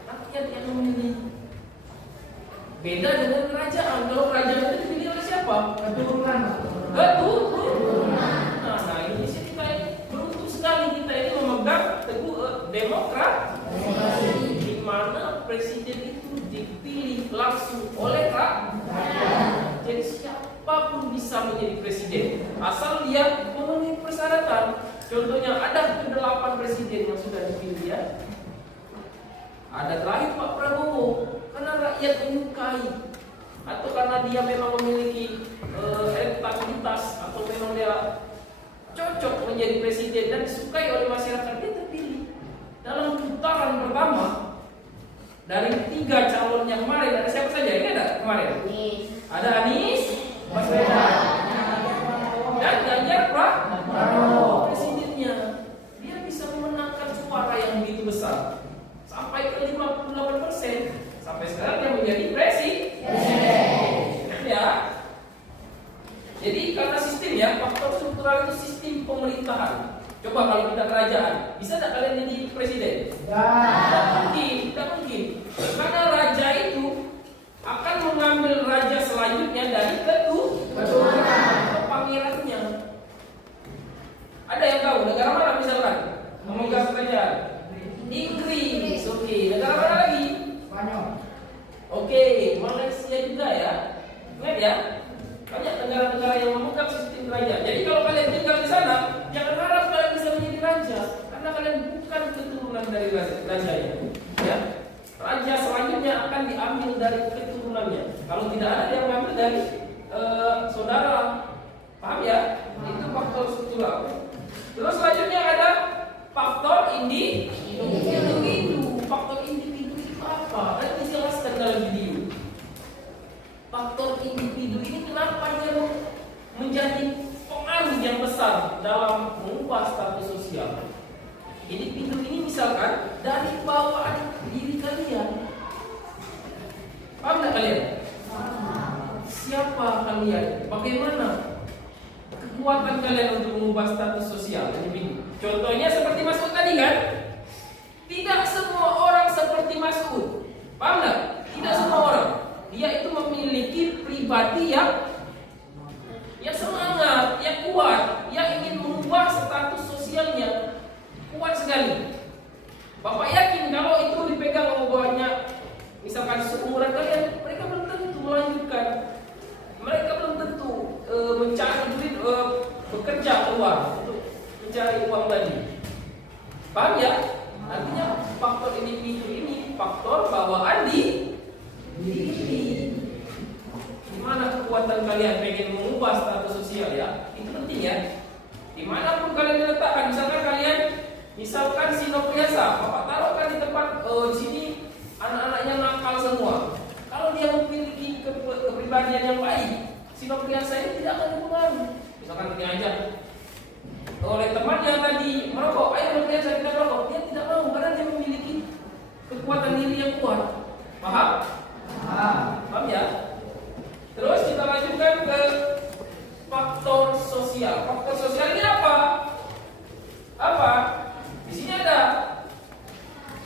Rakyat yang memilih. Beda dengan kerajaan. Kalau kerajaan itu dipilih oleh siapa? Keturunan. Keturunan. Nah, Indonesia kita ini beruntung sekali, kita ini memegang teguh demokrasi, di mana presiden itu dipilih langsung oleh rakyat. Jadi siapapun bisa menjadi presiden asal dia memenuhi persyaratan. Contohnya ada 8 presiden yang sudah dipilih ya. Ada terakhir Pak Prabowo, karena rakyat menyukai atau karena dia memang memiliki elektabilitas atau memang dia cocok menjadi presiden dan disukai oleh masyarakat, dia terpilih. Dalam putaran pertama dari 3 calon yang kemarin, ada siapa saja? Ini ada kemarin? Ada Anies Baswedan dan Ganjar Pranowo presidennya. Dia bisa memenangkan suara yang begitu besar sampai ke 58%. Sampai sekarang dia menjadi presiden. Ya. Jadi karena sistem ya, faktor struktural itu sistem pemerintahan. Coba kalau kita kerajaan, bisa tak kalian jadi presiden? Tidak mungkin, tidak mungkin. Karena raja itu akan mengambil raja selanjutnya dari keturunan pangerannya. Ada yang tahu negara mana misalkan memegang kerajaan? Inggris. Oke, negara mana lagi? Spanyol. Oke, Malaysia juga ya. Ingat ya, banyak negara-negara yang memegang sistem kerajaan. Jadi kalau kalian tinggal di sana, jangan harap kalian bisa menjadi raja, karena kalian bukan keturunan dari rajanya. Ya, raja selanjutnya akan diambil dari keturunannya. Kalau tidak ada yang mengambil dari saudara, paham ya? Itu faktor struktural. Terus selanjutnya ada faktor individu. Faktor individu itu apa? Kan dijelaskan dalam video. Faktor individu ini kenapa dia menjadi pengaruh yang besar dalam mengubah status sosial? Individu ini misalkan dari bawaan diri kalian. Paham tak kalian? Siapa kalian? Bagaimana kekuatan kalian untuk mengubah status sosial individu? Contohnya seperti Mas'ud tadi kan? Tidak semua orang seperti Mas'ud. Paham tak? Tidak semua orang. Dia itu memiliki pribadi yang semangat, yang kuat, yang ingin mengubah status sosialnya. Kuat sekali. Bapak yakin kalau itu dipegang oleh banyak, misalkan seumuran kalian, mereka belum tentu melanjutkan. Mereka belum tentu mencari duit, bekerja keluar untuk mencari uang tadi. Paham ya? Artinya faktor individu ini faktor bawaan diri. Gimana kekuatan kalian pengen mengubah status sosial ya? Itu penting ya. Dimanapun kalian diletakkan, misalkan Sinopriasa, Bapak taruhkan di tempat di sini anak-anaknya nakal semua. Kalau dia memiliki kepribadian yang baik, Sinopriasa ini tidak akan dipengaruhi. Misalkan diajak oleh temannya tadi merokok, ayo Sinopriasa kita merokok, dia tidak mau karena dia memiliki kekuatan diri yang kuat. Paham? Paham ya? Terus kita lanjutkan ke faktor sosial. Faktor sosial ini apa? Apa? Di sini ada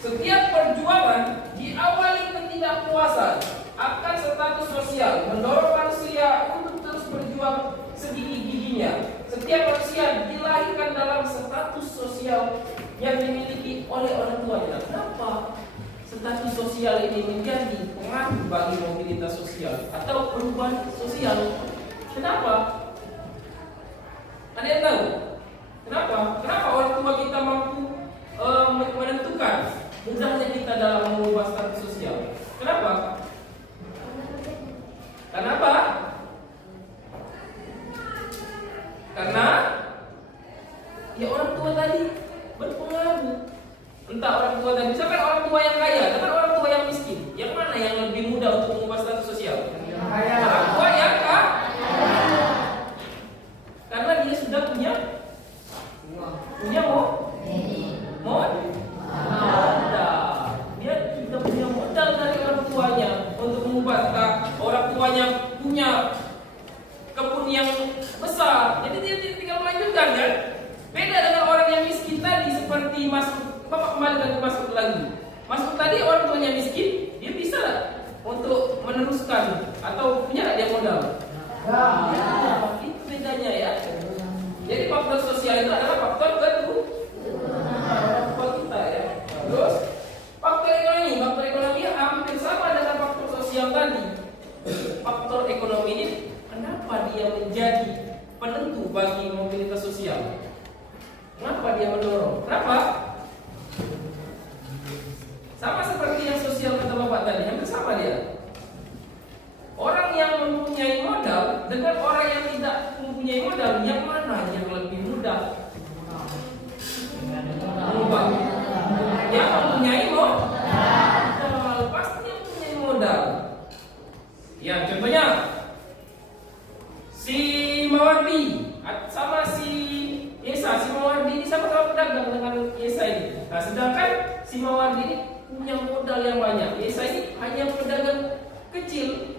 setiap perjuangan diawali ketidakpuasan akan status sosial, mendorong manusia untuk terus berjuang segigi-giginya. Setiap manusia dilahirkan dalam status sosial yang dimiliki oleh orang tuanya. Kenapa status sosial ini menjadi pengaruh bagi mobilitas sosial atau perubahan sosial? Kenapa? Ada yang tahu? Kenapa? Kenapa orang tua kita mampu menentukan mudahnya kita dalam mengubah status sosial? Kenapa? Kenapa? Karena ya orang tua tadi berpengaruh. Entah orang tua tadi, misalkan orang tua yang kaya dengan orang tua yang miskin, yang mana yang lebih mudah untuk mengubah status sosial? Orang tua yang kaya, karena dia sudah punya modal. Dia sudah punya modal dari orang tuanya untuk mengubah. Orang tuanya punya kebun yang besar, jadi dia tinggal melanjutkan kan. Beda dengan orang yang miskin tadi, seperti Bapak kembali lagi Masuk lagi. Masuk tadi orang tuanya miskin, dia bisa untuk meneruskan atau punya dia modal. Ya, itu bedanya ya. Jadi faktor sosial itu adalah faktor kedua kita ya. Terus faktor ekonomi hampir sama dengan faktor sosial tadi. Faktor ekonomi ini kenapa dia menjadi penentu bagi mobilitas sosial? Kenapa dia mendorong? Kenapa? Sama seperti yang sosial kata Bapak tadi, hampir sama dia. Orang yang mempunyai modal dengan orang yang tidak mempunyai modal, yang mana yang lebih mudah mengubah? Yang mempunyai modal, pasti yang mempunyai modal. Ya, contohnya si Mawardi sama si Yesa. Si Mawardi ini sama-sama pedagang dengan Yesa ini. Nah, sedangkan si Mawardi ini punya modal yang banyak. Yesa ini hanya pedagang kecil.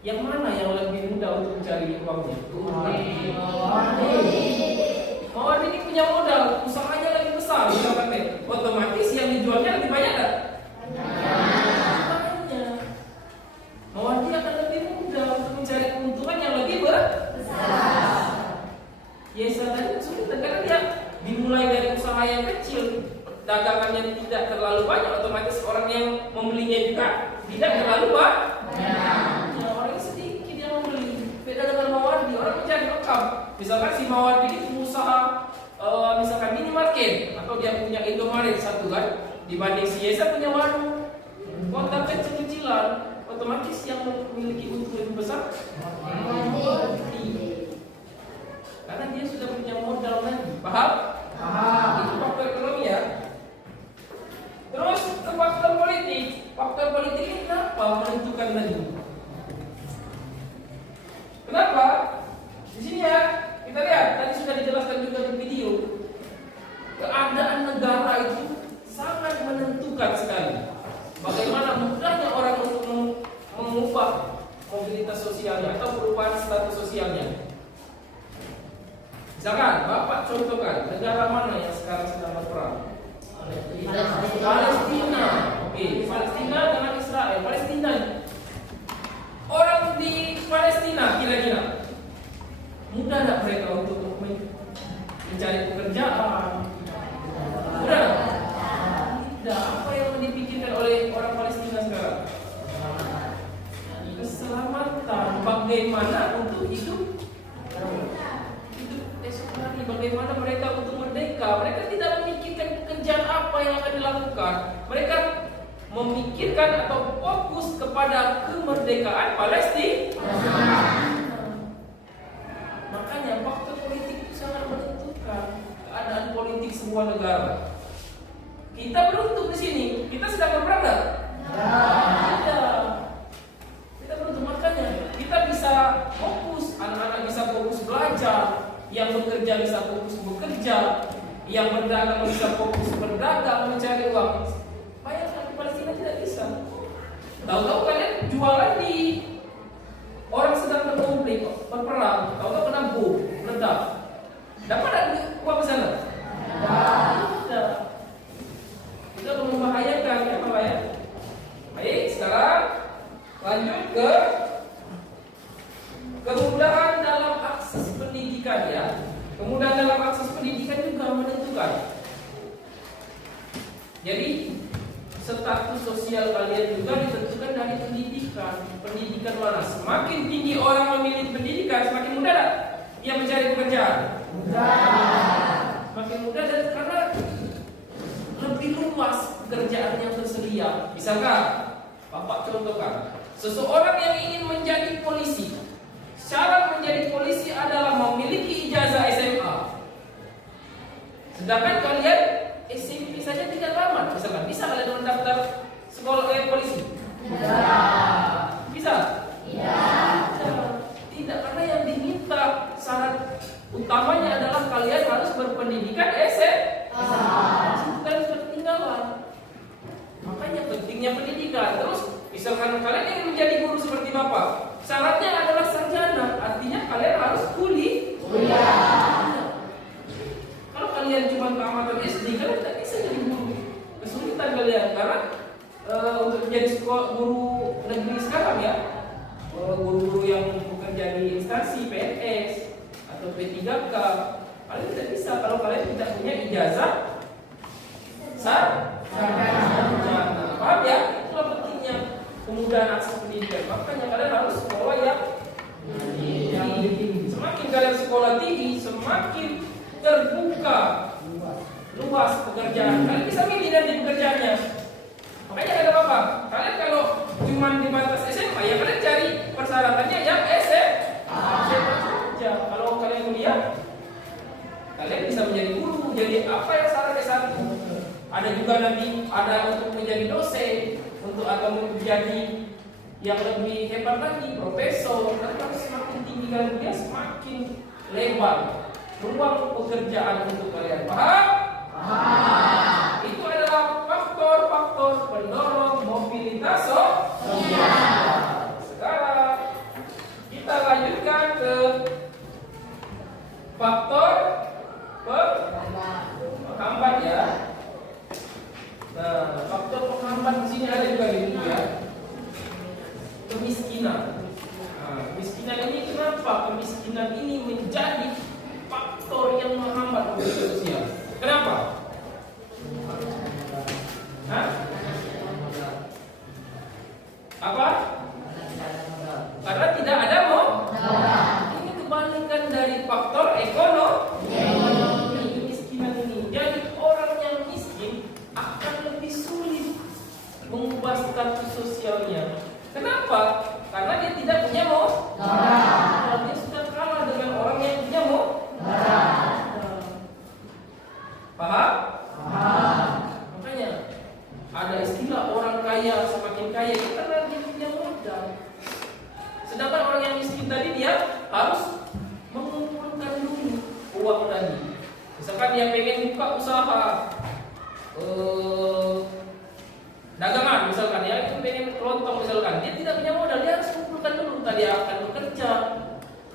Yang mana yang lebih mudah untuk mencari uangnya? Mawardi ini punya modal, usahanya lebih besar, otomatis yang dijualnya lebih banyak tak? Banyak. Mawardi akan lebih mudah untuk mencari keuntungan yang lebih besar. Yesa tadi sulit karena dia dimulai dari usaha yang kecil, dagangannya tidak terlalu banyak, otomatis orang yang membelinya juga tidak terlalu banyak. Orang sedikit yang membeli. Beda dengan Mawardi, orang mencari rekam. Misalkan si Mawardi ini pengusaha misalkan minimarket atau dia punya Indomaret satu kan, dibanding si Yesa punya warung kota kecil-kecilan, otomatis yang memiliki untung lebih besar Mawardi. Karena dia sudah punya modal lagi. Paham? Itu faktor ekonomi ya. Terus ke faktor politik. Faktor politik ini kenapa menentukan tadi? Kenapa? Di sini ya, kita lihat tadi sudah dijelaskan juga di video. Keadaan negara itu sangat menentukan sekali. Bagaimana mudahnya orang untuk mengubah mobilitas sosialnya atau perubahan status sosialnya. Misalkan, Bapak contohkan negara mana yang sekarang sedang berperang? Palestina. Oke, Palestina dengan Israel. Palestina. Orang di Palestina kira-kira mudah tak mereka untuk mencari pekerjaan? Mudah? Tidak. Apa yang dipikirkan oleh orang Palestina sekarang? Keselamatan. Bagaimana untuk hidup esok hari, bagaimana mereka untuk merdeka. Mereka tidak memikirkan pekerjaan apa yang akan dilakukan. Mereka memikirkan atau fokus kepada kemerdekaan Palestina. Makanya faktor politik itu sangat menentukan keadaan politik sebuah negara. Kita beruntung di sini. Kita sedang berperang enggak? Tidak. Kita beruntung, makanya kita bisa fokus, anak-anak bisa fokus belajar. Yang bekerja bisa fokus bekerja, yang berdagang bisa fokus berdagang mencari uang. Bayangkan di Palestina tidak bisa. Tahu-tahu kalian jualan di orang sedang berkonflik, berperang, tahu-tahu kena bom, meledak. Dapat ada uang ke sana? Tidak. Itu membahayakan ya, Pak ya. Baik, sekarang lanjut ke kemudahan dalam akses pendidikan ya. Kemudahan dalam akses pendidikan juga menentukan. Jadi status sosial kalian juga ditentukan dari pendidikan. Pendidikan mana? Semakin tinggi orang memilih pendidikan, semakin mudah tak dia mencari pekerjaan? Mudah. Semakin mudah dan karena lebih luas pekerjaan yang tersedia. Misalkan, Bapak contohkan, seseorang yang ingin menjadi polisi. Syarat menjadi polisi adalah memiliki ijazah SMA. Sedangkan kalian utamanya adalah kalian harus berpendidikan bukan ketinggalan. Makanya pentingnya pendidikan. Terus misalkan kalian ingin menjadi guru seperti Bapak, syaratnya adalah sarjana, artinya kalian harus kuliah. Kalau kalian cuma tamatan SD, kalian tidak bisa jadi guru. Kesulitan kalian karena untuk menjadi guru negeri sekarang ya, guru-guru yang bekerja di instansi PNS atau P3K, kalian tidak bisa kalau kalian tidak punya ijazah sarjana. Paham ya? Itulah pentingnya kemudahan akses pendidikan. Makanya kalian harus sekolah yang tinggi. Semakin kalian sekolah tinggi, semakin terbuka luas pekerjaan. Kalian bisa milih dari pekerjaannya. Makanya kata Bapak, kalian kalau cuma di batas SMA, ya kalian cari persyaratannya yang SMA saja. Kalau kalian kuliah, kalian bisa menjadi guru. Jadi apa yang syarat S1? Ada juga nanti ada untuk menjadi dosen, untuk atau menjadi yang lebih hebat lagi, profesor. Nanti kalau semakin tinggi kalian kuliah, semakin lebar ruang pekerjaan untuk kalian. Paham? Itu adalah faktor-faktor pendorong mobilitas sosial. Sekarang kita lanjutkan ke faktor penghambat ya. Nah, faktor penghambat di sini ada juga gitu ya. Kemiskinan. Nah, kemiskinan ini kenapa? Kemiskinan ini menjadi faktor yang menghambat mobilitas sosial. Kenapa? Apa? Karena tidak ada ini kebalikan dari faktor ekonomi. Kemiskinan ini. Jadi orang yang miskin akan lebih sulit mengubah status sosialnya. Kenapa? Karena dia tidak punya modal. Dia sudah kalah dengan orang yang punya modal. Paham? Makanya ada istilah orang kaya semakin kaya itu karena dia punya modal. Sedangkan orang yang miskin tadi dia harus mengumpulkan dulu uang tadi. Misalkan dia pengen buka usaha dagangan misalkan ya, itu pengen kelontong misalkan, dia tidak punya modal, dia harus mengumpulkan dulu. Entah dia akan bekerja,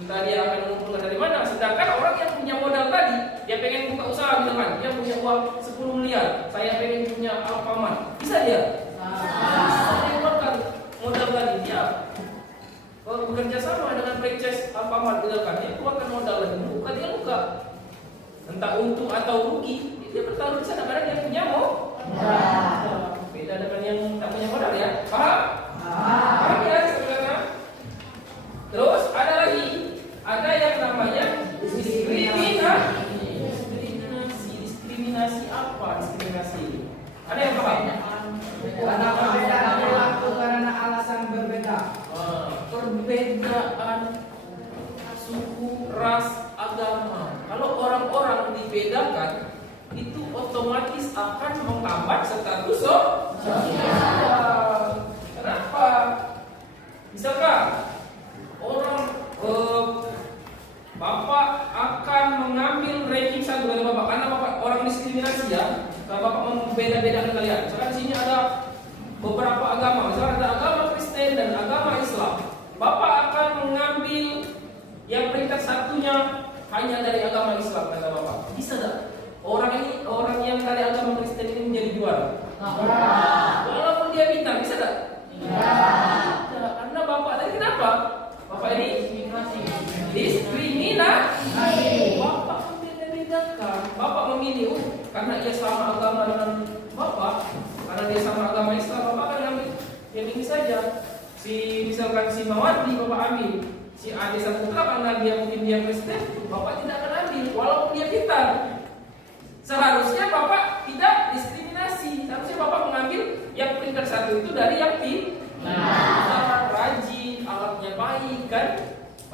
entah dia akan mengumpulkan dari mana. Sedangkan orang yang punya modal tadi, dia pengen buka usaha misalkan, dia punya uang 10 miliar, saya pengen punya Alfamart, bisa dia? Bisa dia keluarkan modal tadi, dia bekerja sama dengan franchise Alfamart misalkan, dia keluarkan modal lagi, dia buka, entah untung atau rugi, dia bertaruh di sana karena dia punya modal. Beda dengan yang tak punya modal ya, paham? Paham ya saudara? Terus ada lagi, ada yang namanya diskriminasi apa? Diskriminasi. Ada yang paham? Ada perbedaan perilaku karena alasan berbeda. Perbedaan suku, ras, agama. Kalau orang-orang dibedakan, itu otomatis akan menghambat status sosial. Kenapa? Misalkan orang Bapak akan mengambil ranking 1 dari Bapak karena Bapak orang diskriminasi ya. Kalau Bapak membeda-bedakan kalian. Misalkan di sini ada beberapa agama, misalkan ada agama Kristen dan agama Islam. Bapak akan mengambil yang peringkat satunya hanya dari agama Islam kata Bapak. Bisa tak? Orang yang dari agama Kristen ini menjadi juara. Walaupun dia bintang, bisa tak? Karena Bapak tadi kenapa? Bapak ini diskriminasi. Bapak membeda-bedakan. Bapak memilih karena dia sama agama dengan Bapak, karena dia sama agama Islam, Bapak akan ambil yang ini saja. Misalkan si Mawati Bapak ambil, si Ade Saputra karena dia mungkin dia Kristen, Bapak tidak akan ambil walaupun dia pintar. Seharusnya Bapak tidak diskriminasi. Seharusnya Bapak mengambil yang peringkat 1 itu dari yang pintar, rajin, alatnya baik kan.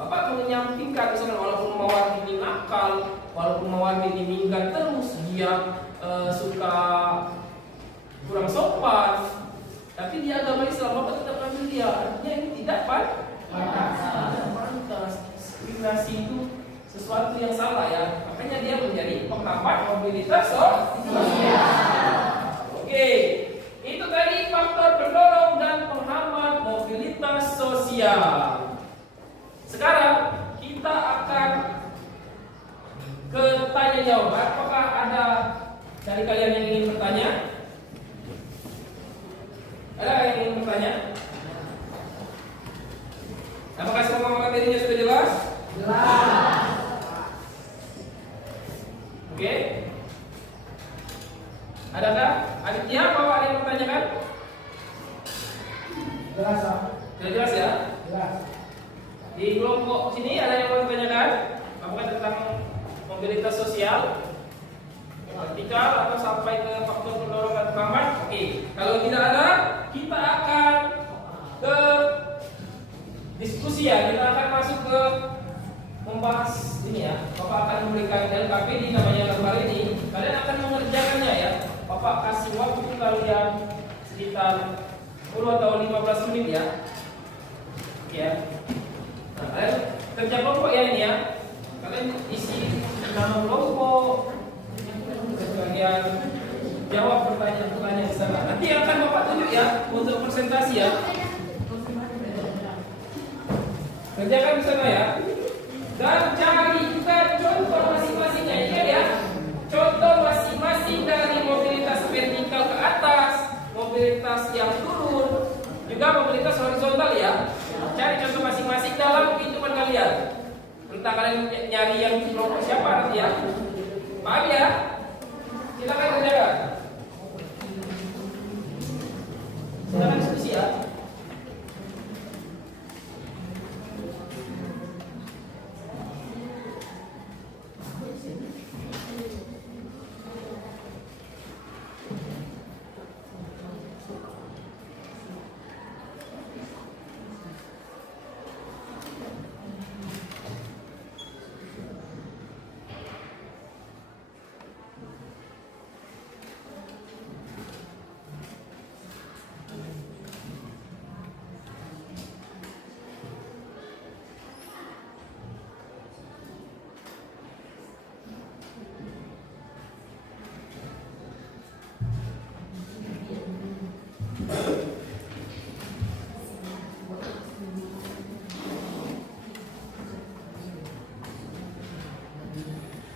Bapak menyampingkan misalkan walaupun Mawar ini nakal, walaupun Mawar ini minggat terus, dia suka kurang sopan, tapi dia agama Islam, Bapak tetap ambil dia. Artinya ini tidak pantas. Diskriminasi itu sesuatu yang salah ya. Makanya dia menjadi penghambat mobilitas sosial. Oke, itu tadi faktor pendorong dan penghambat mobilitas sosial. Sekarang kita akan ke tanya jawab. Apakah ada dari kalian yang ingin bertanya? Ada yang ingin bertanya? Apakah semua materinya sudah jelas? Jelas. Oke. Adakah? Aditya, bapak ada yang bertanyakan? Jelas, Pak. Sudah jelas ya? Jelas. Di kelompok sini ada yang mau bertanyakan? Apakah tentang mobilitas sosial? Vertikal atau sampai ke faktor pendorong dan penghambat? Oke. Kalau tidak ada, kita akan ke diskusi ya. Kita akan masuk ke membahas ini ya. Bapak akan memberikan LKPD namanya gambar ini. Kalian akan mengerjakannya ya. Bapak kasih waktu kalian sekitar 10 atau 15 menit ya. Ya. Nah, kalian kerja kelompok ya ini ya. Kalian isi nama kelompok. Kalian jawab pertanyaan-pertanyaan di sana. Nanti akan Bapak tunjuk ya untuk presentasi ya. Kerjakan di sana ya. Dan cari juga contoh masing-masingnya. Ingat ya. Contoh masing-masing dari mobilitas vertikal ke atas, mobilitas yang turun, juga mobilitas horizontal ya. Cari contoh masing-masing dalam kehidupan kalian. Entah kalian nyari yang kelompok siapa nanti ya. Paham ya? Silakan kerjakan. Silakan diskusi ya.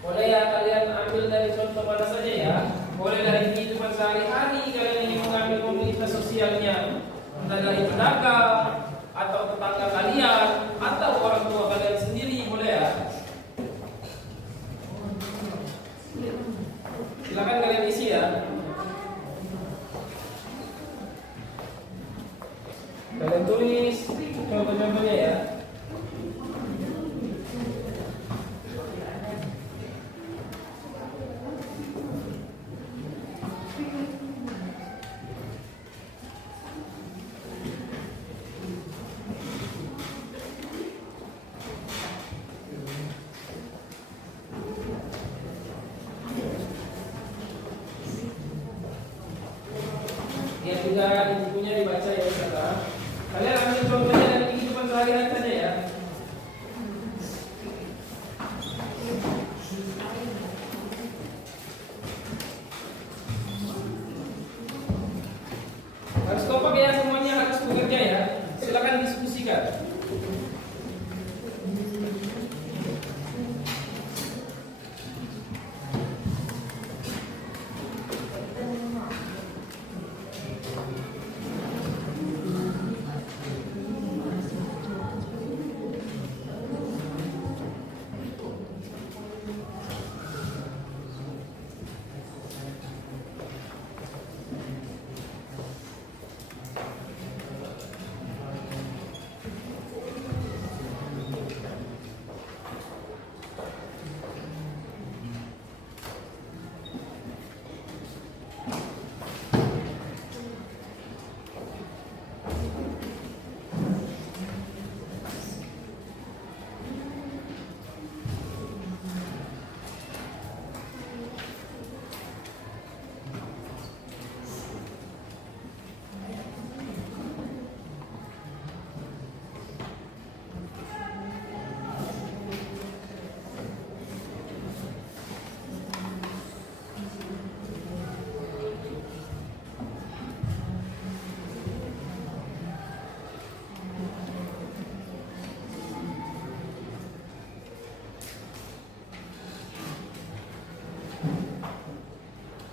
Boleh ya kalian ambil dari contoh mana saja ya. Boleh dari kehidupan sehari-hari kalian ingin mengambil mobilitas sosialnya. Entah dari pedagang atau tetangga kalian atau orang tua kalian sendiri, boleh ya. Silakan kalian isi ya. Kalian tulis contoh-contohnya ya. Ya juga di bukunya dibaca ya sekarang. Kalian ambil contohnya dari kehidupan sehari-hari saja ya. Harus kompak ya, semuanya harus bekerja ya. Silakan diskusikan.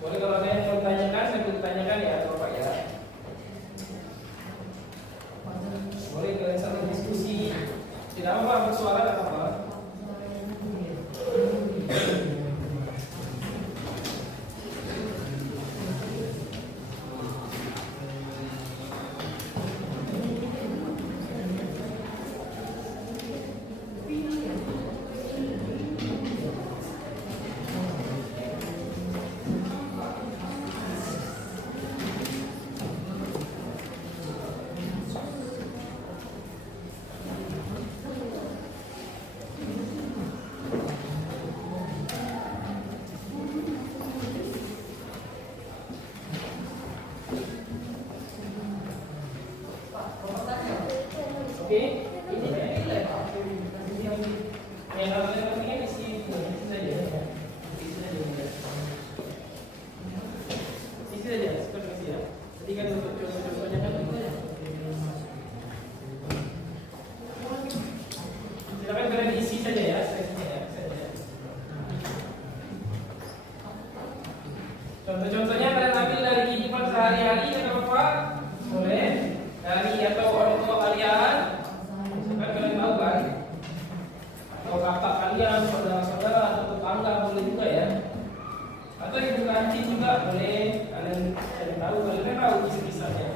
Boleh kalau ada yang mau ditanyakan, saya boleh tanyakan ya Bapak ya. Boleh kalian saling diskusi. Tidak apa-apa, bersuara tidak apa-apa. Oke, ini yang kalian pentingnya isi saja, isi saja, seperti itu ya. Jadi kan untuk contoh-contohnya kan silakan kalian isi saja ya, saja. Contoh-contohnya kalian ambil dari kehidupan sehari-hari ya Bapak, boleh dari atau orang tua kalian. Kan kalian tahu kan, atau kakak kalian, saudara-saudara, atau tetangga boleh juga ya. Atau ibu kantin juga boleh. Kalian cari tahu, kalian tahu kisah-kisahnya.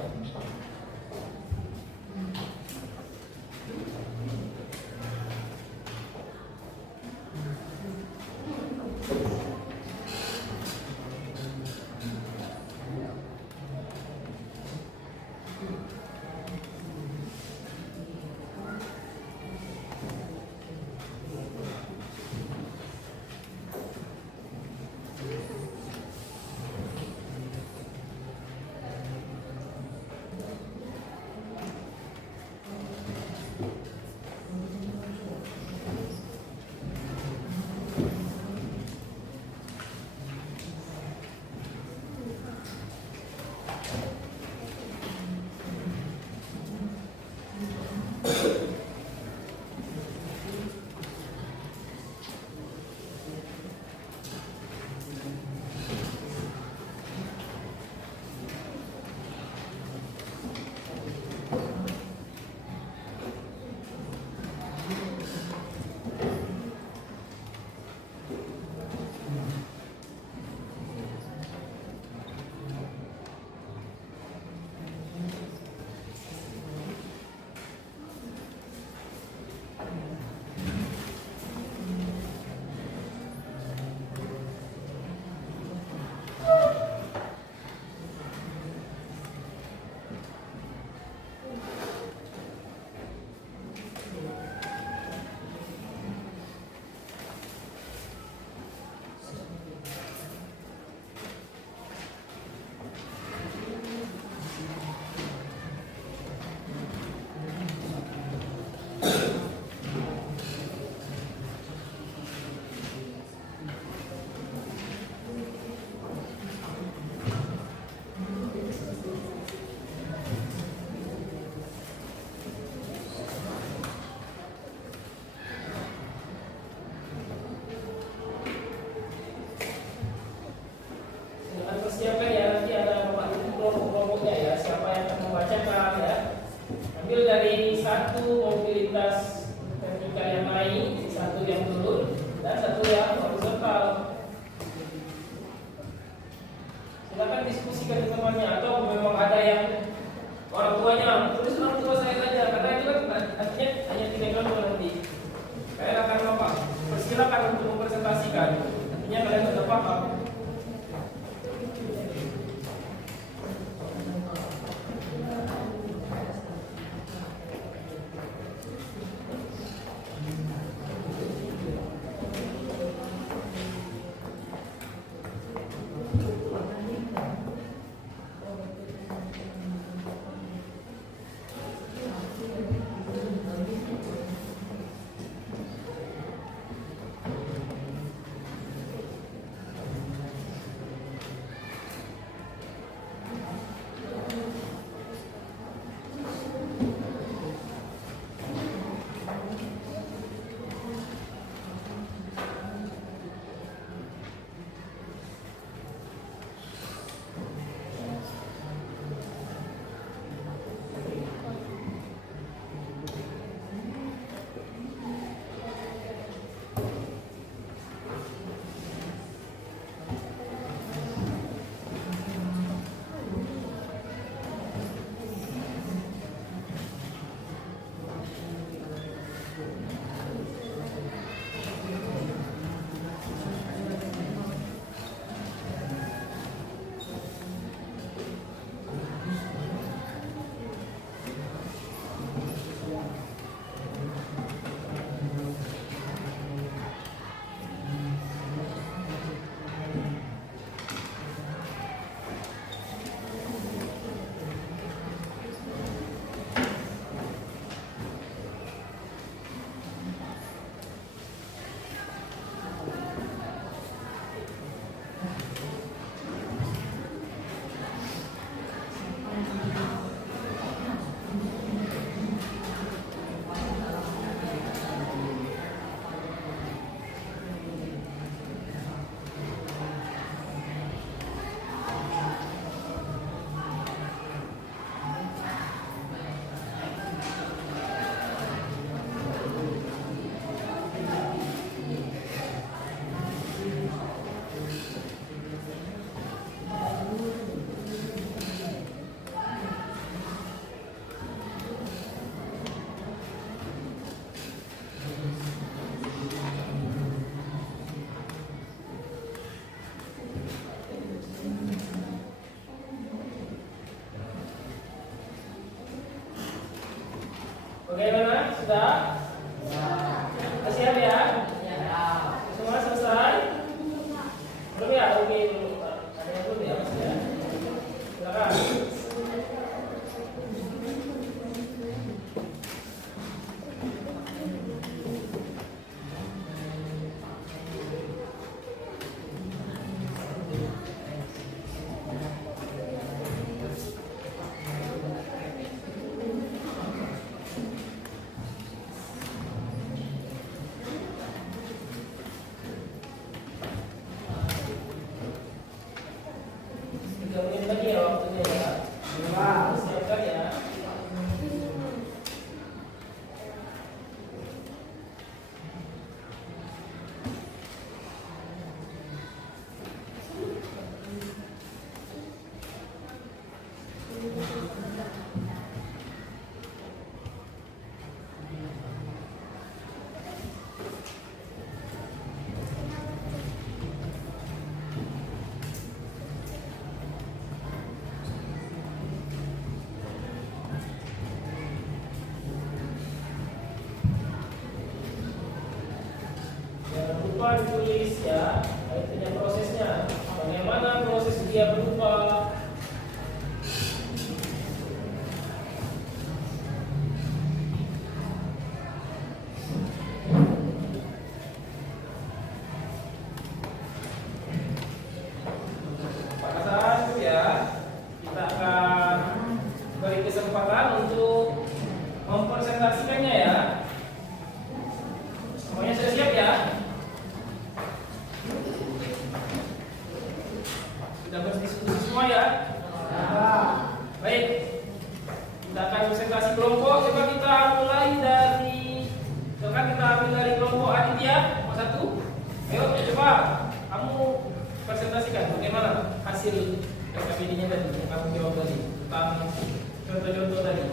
Siapkan ya, nanti ada kelompok-kelompoknya ya, siapa yang akan membacakan ya. Ambil dari satu mobilitas vertikal yang naik, satu yang turun, dan satu yang horizontal. Silakan diskusikan dengan temannya, atau memang ada yang orang tuanya, tulis orang tua saya saja, karena itu kan artinya hanya 3 kelompok nanti. Kalian akan apa? Persilakan untuk mempresentasikan, artinya kalian sudah paham. Bagaimana? Sudah? Siap ya? Semua selesai? Belum ya? Oke, belum. Ada yang belum ya? Mas ya? Silakan. Lagi ya waktunya ya. Siapkan ya. Jangan lupa ditulis ya, itunya prosesnya. Bagaimana proses dia berubah? Pada saat itu ya, kita akan beri kesempatan untuk mempresentasikannya ya. Semuanya sudah siap ya? Sudah berdiskusi semua ya? Baik. Kita akan presentasi kelompok. Coba kita mulai dari, kita ambil dari kelompok Aditya. Nomor 1. Ayo coba kamu presentasikan bagaimana hasil PKBD-nya tadi yang kamu jawab tadi tentang contoh-contoh tadi.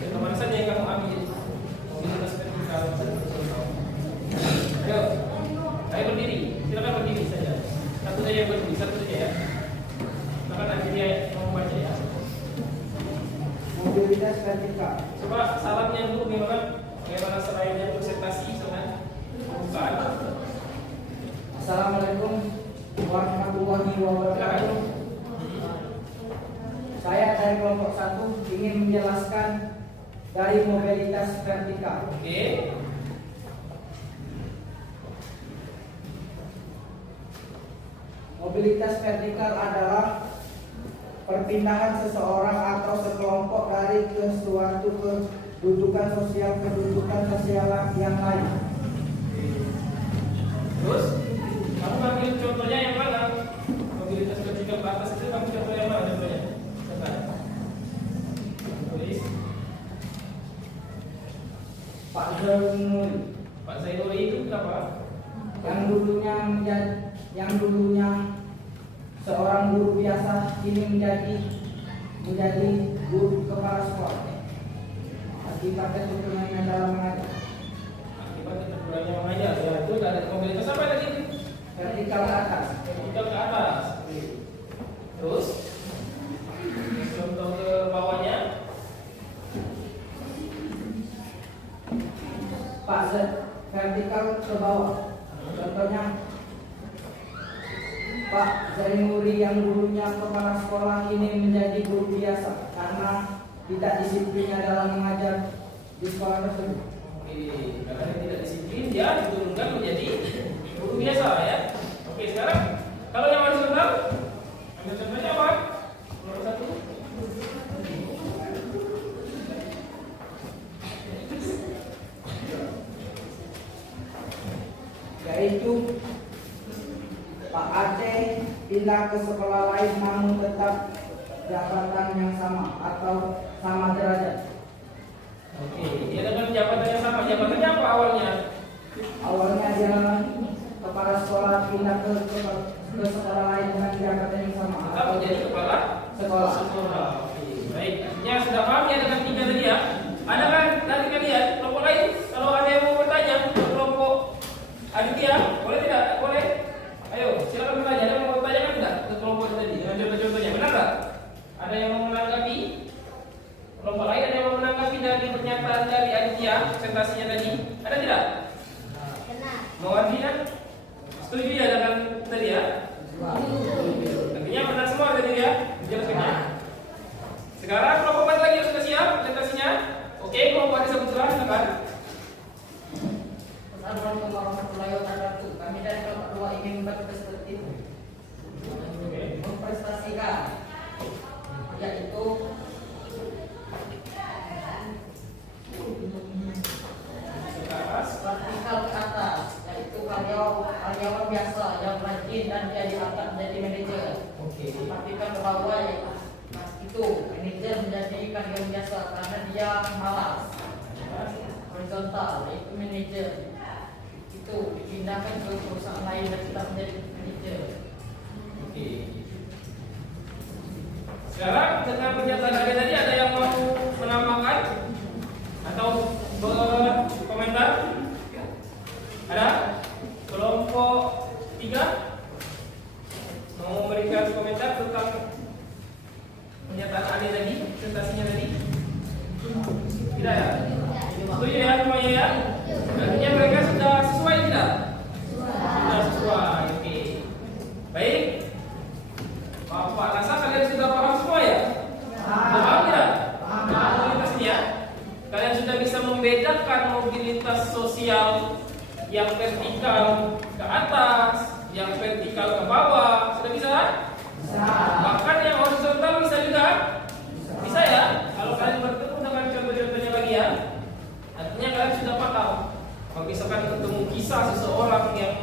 Kemana saja yang kamu ambil? Mobilitas vertikal. Ayo berdiri. Silakan berdiri saja. Satu saja yang berdiri, satu saja ya. Silakan Aditya mau baca ya. Mobilitas vertikal. Coba salamnya dulu bagaimana selainnya presentasi dengan pembukaan. Assalamualaikum warahmatullahi wabarakatuh. Saya dari kelompok 1 ingin menjelaskan dari mobilitas vertikal. Oke. Mobilitas vertikal adalah perpindahan seseorang atau sekelompok dari ke suatu kedudukan sosial yang lain. Terus kamu ambil contohnya yang mana? Mobilitas vertikal ke atas itu kamu contoh yang mana contohnya? Coba. Tulis. Pak Zainuri Pak Zainuri itu kenapa? yang dulunya seorang guru biasa kini menjadi guru kepala sekolah. Akibat ketegurannya dalam mengajar. Akibat ketegurannya mengajar. Ya itu ada mobilitas apa tadi? Vertikal ke atas. Vertikal ke atas. Terus contoh ke bawahnya. Pak Z vertikal ke bawah. Contohnya Pak Zainuri yang dulunya kepala sekolah ini menjadi guru biasa karena tidak disiplinnya dalam mengajar di sekolah tersebut. Oke, karena dia tidak disiplin dia diturunkan menjadi guru biasa ya. Oke, sekarang kalau yang horizontal, ambil contohnya apa? Nomor 1. Yaitu Pak Aceh pindah ke sekolah lain namun tetap jabatan yang sama atau sama derajat. Oke, dia dengan jabatan yang sama. Jabatannya apa awalnya? Awalnya dia kepala sekolah pindah ke sekolah lain dengan jabatan yang sama Tetap menjadi kepala sekolah. Oke, baik. Artinya sudah paham ya dengan 3 tadi ya? Ada kan tadi kalian kelompok lain? Kalau ada yang mau bertanya ke kelompok Aditya, boleh tidak? Boleh. Ayo, silakan bertanya. Ada yang mau bertanya kan tidak ke kelompok tadi dengan contoh-contohnya? Benar nggak? Ada yang mau menanggapi? Kelompok lain ada yang mau menanggapi dari pernyataan dari Aditya? biasa yang rajin dan dia diangkat menjadi manajer. Oke. Aktifkan ke bawah ya. Nah, itu manajer menjadi karyawan biasa karena dia malas. Horizontal yaitu manajer. Itu dipindahkan ke perusahaan lain dan tetap menjadi manajer. Oke. Sekarang dengan pernyataan Ade tadi ada yang mau menambahkan atau berkomentar? Ada? Kelompok 3 mau memberikan komentar tentang pernyataan Ade tadi, presentasinya tadi? Tidak ya? Setuju ya semuanya ya? Artinya mereka sudah sesuai tidak? Sudah sesuai, oke. Baik. Bapak rasa kalian sudah paham semua ya? Paham tidak? Mobilitas ini ya? Kalian sudah bisa membedakan mobilitas sosial yang vertikal ke atas, yang vertikal ke bawah. Sudah bisa? Bisa. Bahkan yang horizontal bisa juga? Bisa ya? Kalau kalian bertemu dengan contoh-contohnya lagi ya, artinya kalian sudah paham. Kalau misalkan ketemu kisah seseorang yang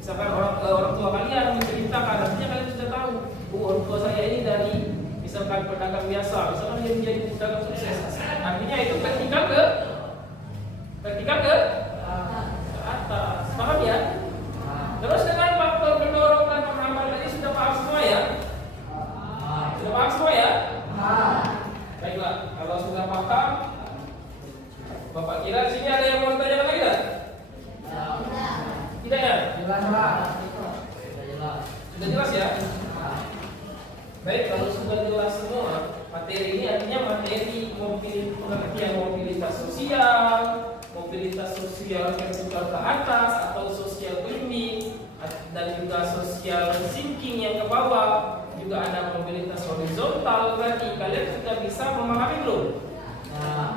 misalkan orang tua kalian menceritakan, artinya kalian sudah tahu, orang tua saya ini dari misalkan pedagang biasa, misalkan dia menjadi pedagang sukses. Artinya itu vertikal ke atas. Paham ya? Terus dengan faktor pendorong dan penambal tadi sudah paham semua ya? Sudah paham semua ya? Baiklah, kalau sudah paham, Bapak kira sini ada yang mau tanya lagi tidak? Tidak ya? Sudah jelas ya? Baik, kalau sudah jelas semua, materi ini artinya materi pengertian mobilitas sosial vertikal ke atas atau sosial climbing, dan juga sosial sinking yang ke bawah, juga ada mobilitas horizontal. Berarti kalian sudah bisa memahami belum?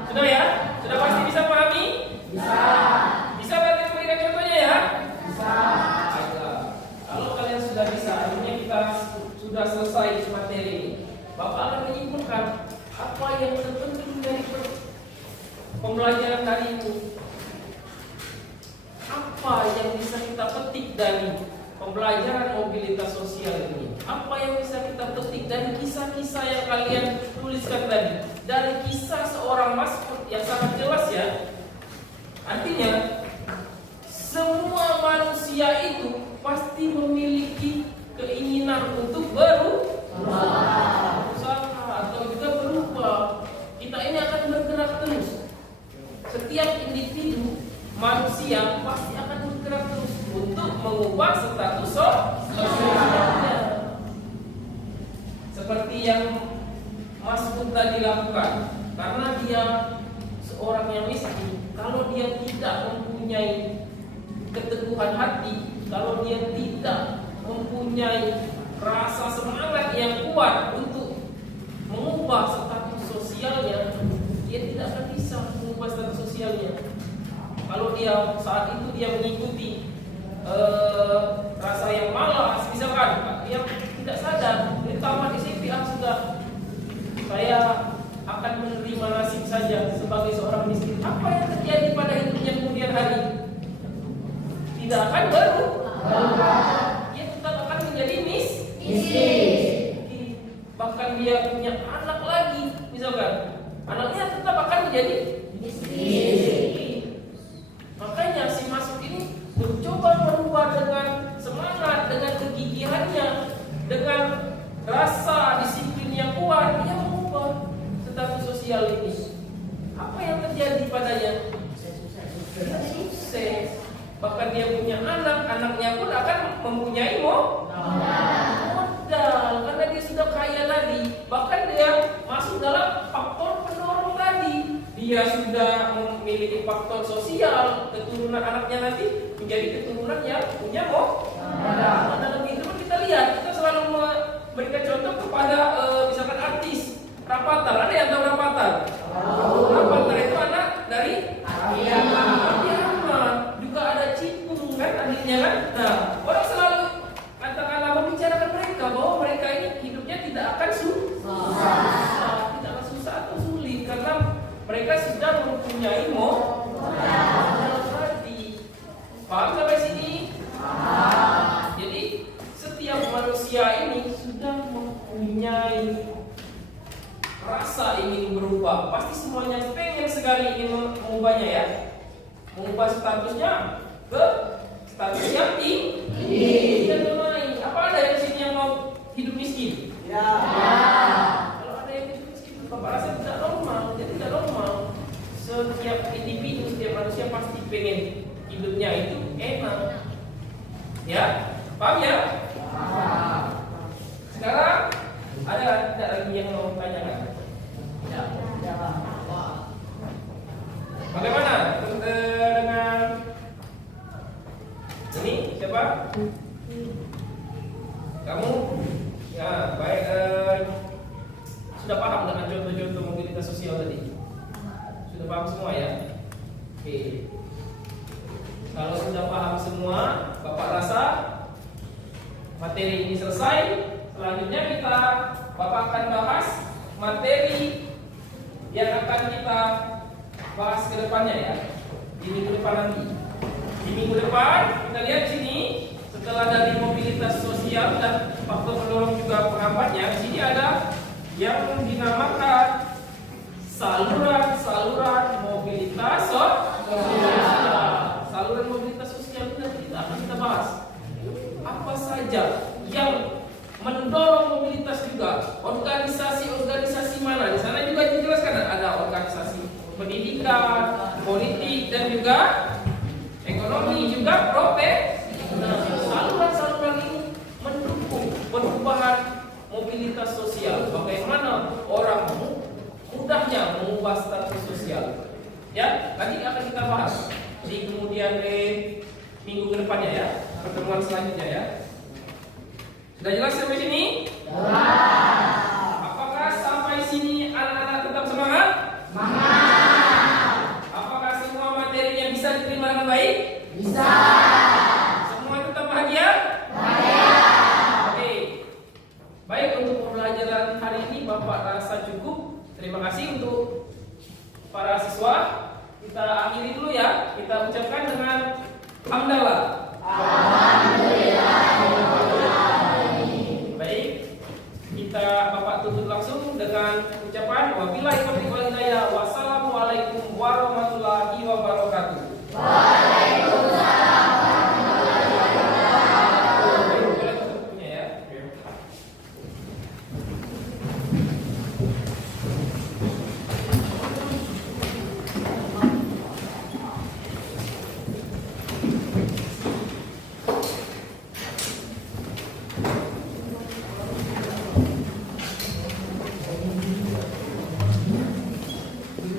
Sudah ya? Sudah pasti bisa pahami? Bisa. Bisa berarti memberikan contohnya ya? Bisa. Baiklah. Kalau kalian sudah bisa, artinya kita sudah selesai materi ini. Bapak akan menyimpulkan apa yang terpenting dari pembelajaran hari ini. Apa yang bisa kita petik dari pembelajaran mobilitas sosial ini? Apa yang bisa kita petik dari kisah-kisah yang kalian tuliskan tadi? Dari kisah seorang Mas'ud yang sangat jelas ya. Artinya semua manusia itu pasti memiliki keinginan untuk berusaha atau juga berubah. Kita ini akan bergerak terus. Setiap individu manusia pasti akan bergerak terus untuk mengubah status sosialnya. Seperti yang Mas'ud tadi lakukan, karena dia seorang yang miskin. Kalau dia tidak mempunyai keteguhan hati, kalau dia tidak mempunyai rasa semangat yang kuat untuk mengubah status sosialnya, dia tidak akan bisa mengubah status sosialnya. Kalau dia saat itu dia mengikuti rasa yang malas, misalkan dia tidak sadar, dia tamat SMP sudah saya akan menerima nasib saja sebagai seorang miskin. Apa yang terjadi pada hidupnya kemudian hari? Tidak akan berubah. Dia tetap akan menjadi miskin. Bahkan dia punya anak lagi, misalkan anaknya tetap akan menjadi miskin. Makanya si Mas'ud ini mencoba merubah dengan semangat, dengan kegigihannya, dengan rasa disiplin yang kuat. Dia mengubah status sosial ini. Apa yang terjadi padanya? Dia sukses. Bahkan dia punya anak, anaknya pun akan mempunyai modal, karena dia sudah kaya tadi. Bahkan dia masuk dalam faktor pendorong tadi. Dia sudah memiliki faktor sosial, keturunan anaknya nanti menjadi keturunan yang punya modal. Dalam kehidupan kita lihat, kita selalu memberikan contoh kepada misalkan artis Rafathar. Ada yang tahu Rafathar? Rafathar itu anak dari Raffi Ahmad. Juga ada Cipung kan adiknya kan. Nah, orang selalu katakanlah membicarakan mereka bahwa mereka ini hidupnya tidak akan susah, tidak akan susah atau sulit karena mereka sudah mempunyai modal tadi. Paham sampai sini? rasa ingin berubah. Pasti semuanya pengen sekali ingin mengubahnya ya. Mengubah statusnya ke status yang tinggi. Dan naik. Apa ada yang sini yang mau hidup miskin? Ya. Kalau ada yang hidup miskin, Bapak rasa tidak normal. Jadi tidak normal. Setiap individu, setiap manusia pasti pengen hidupnya itu enak. Ya, paham ya? Sekarang ada tidak lagi yang mau tanyakan? Ya. Bagaimana dengan ini siapa? Kamu? Ya, baik. Sudah paham dengan contoh-contoh mobilitas sosial tadi? Sudah paham semua ya? Oke. Kalau sudah paham semua, Bapak rasa materi ini selesai. Selanjutnya Bapak akan bahas materi yang akan kita bahas ke depannya ya. Di minggu depan nanti. Di minggu depan kita lihat sini setelah dari mobilitas sosial dan faktor pendorong juga penghambatnya, di sini ada yang dinamakan saluran mobilitas sosial. Saluran mobilitas sosial itu nanti kita bahas. Apa saja yang mendorong mobilitas juga? Organisasi mana? Di sana juga dijelaskan ada organisasi pendidikan, politik dan juga ekonomi juga profesi. Saluran ini mendukung perubahan mobilitas sosial. Bagaimana orang mudahnya mengubah status sosial. Ya, nanti akan kita bahas di kemudian minggu ke depannya ya, pertemuan selanjutnya ya. Sudah jelas sampai sini? Apakah sampai sini anak-anak tetap semangat? Apakah semua materinya bisa diterima dengan baik? Bisa. Semua tetap bahagia? Oke. Baik, untuk pembelajaran hari ini Bapak rasa cukup. Terima kasih untuk